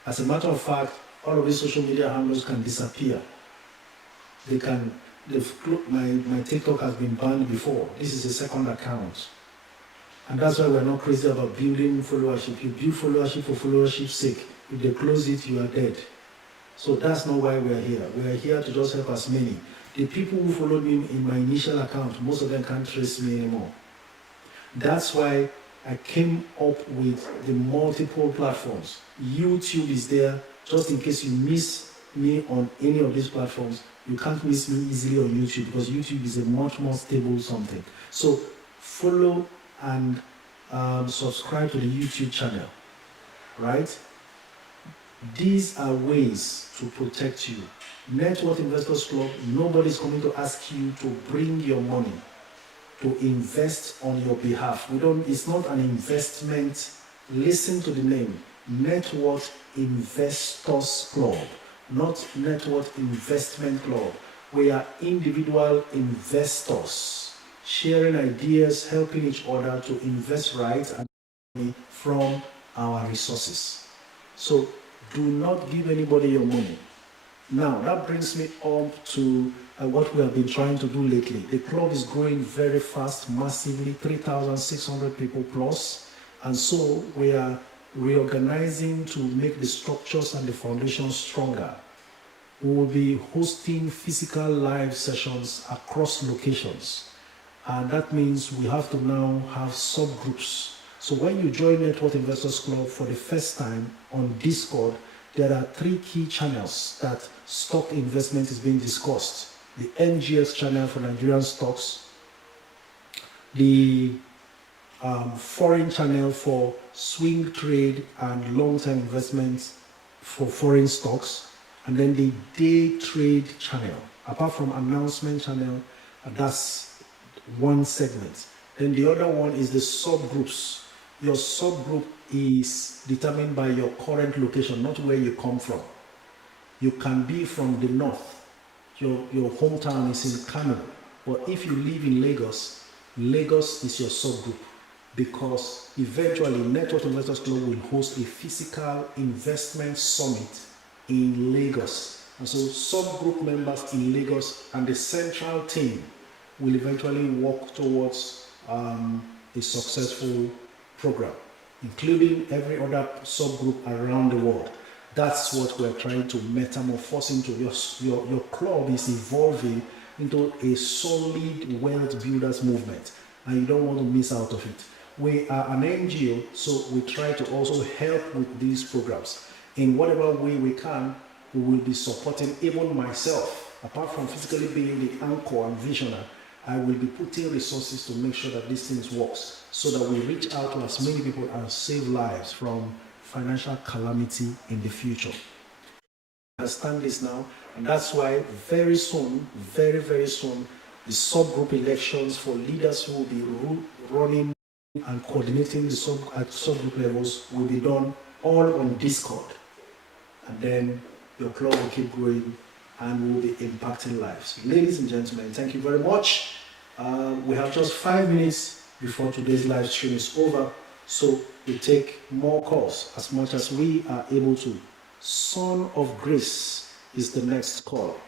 As a matter of fact, all of these social media handles can disappear. They can. My TikTok has been banned before. This is a second account. And that's why we're not crazy about building followership. You build followership for followership's sake. If they close it, you are dead. So that's not why we're here. We're here to just help as many. The people who followed me in my initial account, most of them can't trace me anymore. That's why I came up with the multiple platforms. YouTube is there, just in case you miss me on any of these platforms. You can't miss me easily on YouTube because YouTube is a much more stable something. So follow and subscribe to the YouTube channel, right? These are ways to protect you. Network Investors Club, nobody's coming to ask you to bring your money to invest on your behalf. It's not an investment. Listen to the name, Network Investors Club, not Network Investment Club. We are individual investors, sharing ideas, helping each other to invest right and from our resources. So do not give anybody your money. Now, that brings me up to what we have been trying to do lately. The club is growing very fast, massively, 3,600 people plus. And so we are reorganizing to make the structures and the foundation stronger. We will be hosting physical live sessions across locations. And that means we have to now have subgroups. So when you join Network Investors Club for the first time on Discord, there are 3 key channels that stock investment is being discussed. The NGX channel for Nigerian stocks, the foreign channel for swing trade and long-term investments for foreign stocks, and then the day trade channel. Apart from announcement channel, that's one segment. Then the other one is the subgroups. Your subgroup is determined by your current location, not where you come from. You can be from the north. Your hometown is in Kano. But if you live in Lagos, Lagos is your subgroup. Because eventually, Network Investors Club will host a physical investment summit in Lagos. And so subgroup members in Lagos and the central team will eventually work towards a successful program, including every other subgroup around the world. That's what we're trying to metamorphose into. Your club is evolving into a solid wealth builders movement, and you don't want to miss out of it. We are an NGO, so we try to also help with these programs. In whatever way we can, we will be supporting even myself. Apart from physically being the anchor and visionary, I will be putting resources to make sure that these things works, so that we reach out to as many people and save lives from financial calamity in the future. I understand this now, and that's why very soon, very, very soon, the subgroup elections for leaders who will be running and coordinating the subgroup levels will be done all on Discord. And then your club will keep growing and will be impacting lives. Ladies and gentlemen, thank you very much. We have just 5 minutes before today's live stream is over, so we take more calls as much as we are able to. Son of Grace is the next call.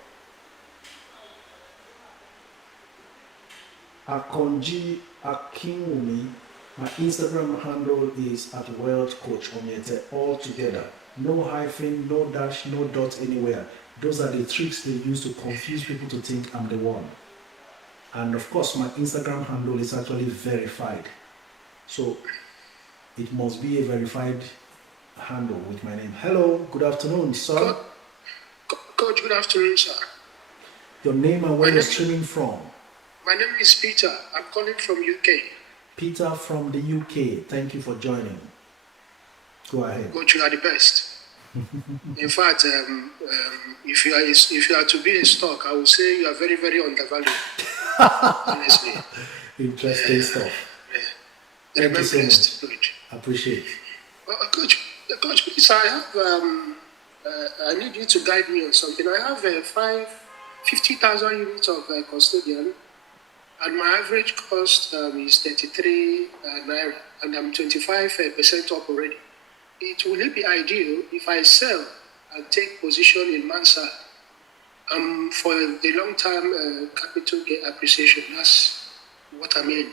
Akonji Akinwumi, my Instagram handle is @WealthCoachOmiete, all together. No hyphen, no dash, no dot anywhere. Those are the tricks they use to confuse people to think I'm the one. And of course, my Instagram handle is actually verified. So it must be a verified handle with my name. Hello, good afternoon, sir. Coach, good afternoon, sir. Your name and where you're streaming from? My name is Peter. I'm calling from UK. Peter from the UK. Thank you for joining. Go ahead. Coach, you are the best. In fact, if you are to be in stock, I would say you are very, very undervalued. Honestly. Interesting stuff. Thank you so much. blessed, Coach. Appreciate. Coach, please, I have, I need you to guide me on something. I have 50,000 units of custodian, and my average cost is 33 naira, and I'm 25% up already. Will it be ideal if I sell and take position in Mansard for a long-term capital appreciation? That's what I mean.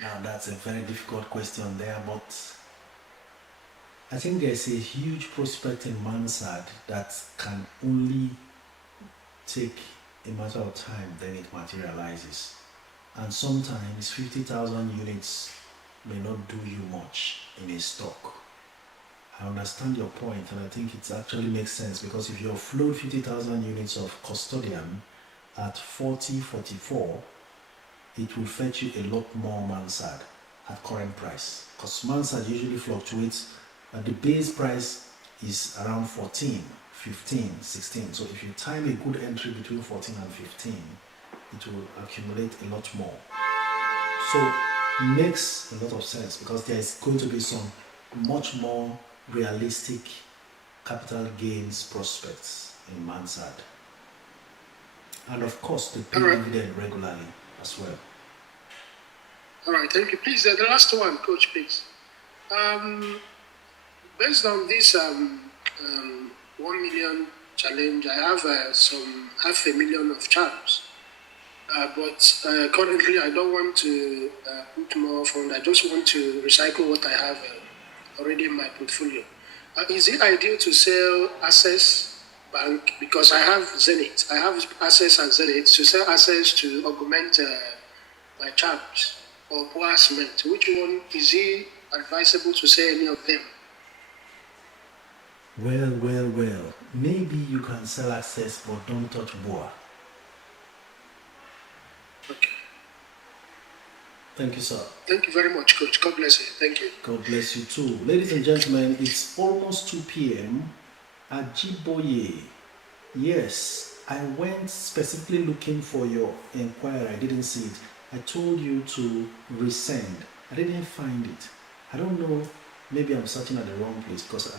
Now that's a very difficult question there, but I think there's a huge prospect in Mansard that can only take a matter of time, then it materializes. And sometimes 50,000 units may not do you much in a stock. I understand your point, and I think it actually makes sense, because if you offload 50,000 units of custodian at 44, it will fetch you a lot more Mansard at current price, because Mansard usually fluctuates. The base price is around 14, 15, 16. So if you time a good entry between 14 and 15, it will accumulate a lot more. So makes a lot of sense, because there is going to be some much more realistic capital gains prospects in Mansard. And of course, they pay dividend regularly as well. All right, thank you. Please, the last one, Coach, please. Based on this 1 million challenge, I have some 500,000 of charms. But currently, I don't want to put more funds. I just want to recycle what I have already in my portfolio. Is it ideal to sell Access Bank? Because I have Zenith. I have Access and Zenith. To sell Access to augment my charms or Boa Cement. Which one is it advisable to sell any of them? Well. Maybe you can sell Access, but don't touch Boa. Okay. Thank you, sir. Thank you very much, Coach. God bless you. Thank you. God bless you too. Ladies and gentlemen, it's almost 2 p.m. Ajiboye. Yes, I went specifically looking for your inquiry. I didn't see it. I told you to resend. I didn't find it. I don't know. Maybe I'm searching at the wrong place, because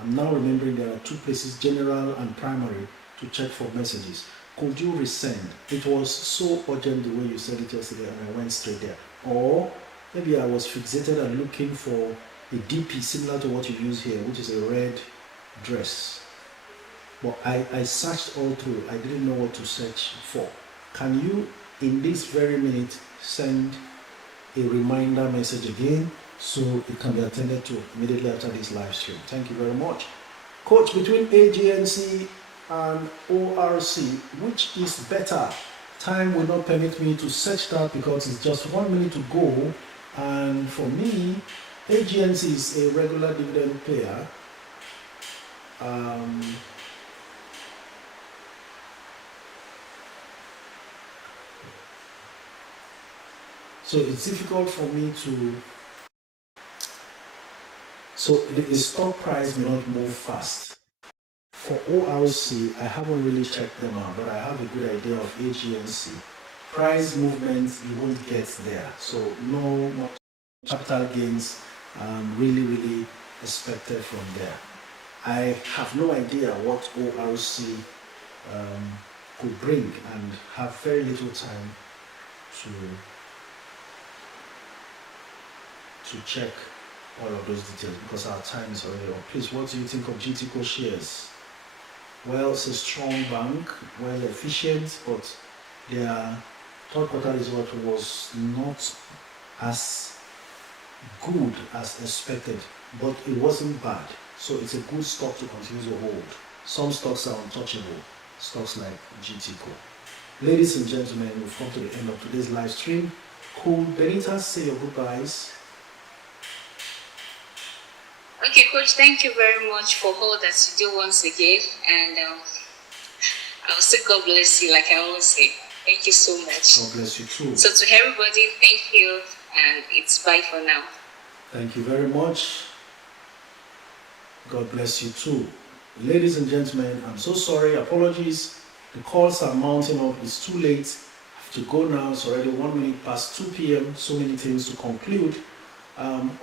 I'm now remembering there are 2 places, general and primary, to check for messages. Could you resend? It was so urgent the way you said it yesterday, and I went straight there. Or maybe I was fixated and looking for a DP similar to what you use here, which is a red dress. But I searched all through. I didn't know what to search for. Can you, in this very minute, send a reminder message again, so it can be attended to immediately after this live stream? Thank you very much. Coach, between AGNC and ORC, which is better? Time will not permit me to search that, because it's just 1 minute to go. And for me, AGNC is a regular dividend payer. So it's difficult for me to. So the stock price may not move fast. For ORC, I haven't really checked them out, but I have a good idea of AGNC. Price movements, you won't get there. So no much capital gains really expected from there. I have no idea what ORC could bring, and have very little time to check all of those details, because our time is already up. Please, what do you think of GTCO shares? Well, it's a strong bank, well efficient, but their third quarter result was not as good as expected, but it wasn't bad. So it's a good stock to continue to hold. Some stocks are untouchable, stocks like GTCO. Ladies and gentlemen, we've come to the end of today's live stream. Could Benita say your goodbyes? Okay, Coach, thank you very much for all that you do once again. And I'll say God bless you, like I always say. Thank you so much. God bless you too. So to everybody, thank you, and it's bye for now. Thank you very much. God bless you too. Ladies and gentlemen, I'm so sorry. Apologies. The calls are mounting up. It's too late. I've to go now. It's already 1 minute past 2 p.m. So many things to conclude.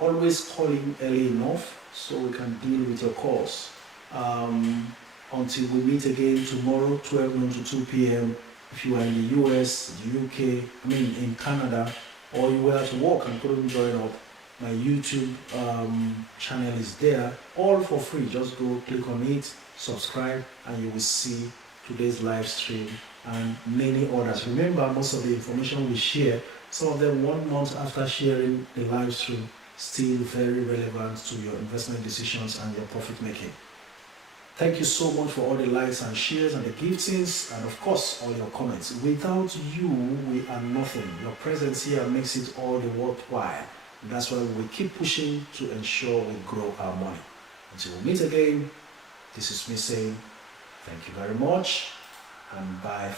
Always call in early enough so we can deal with your calls. Until we meet again tomorrow, 12 noon to 2 p.m. If you are in the US, the UK, in Canada, or you were at work and couldn't join up, my YouTube channel is there, all for free. Just go click on it, subscribe, and you will see today's live stream and many others. Remember, most of the information we share, some of them 1 month after sharing the live stream, still very relevant to your investment decisions and your profit making. Thank you so much for all the likes and shares and the giftings, and of course all your comments. Without you, we are nothing. Your presence here makes it all the worthwhile. And that's why we keep pushing to ensure we grow our money. Until we meet again, this is me saying thank you very much and bye.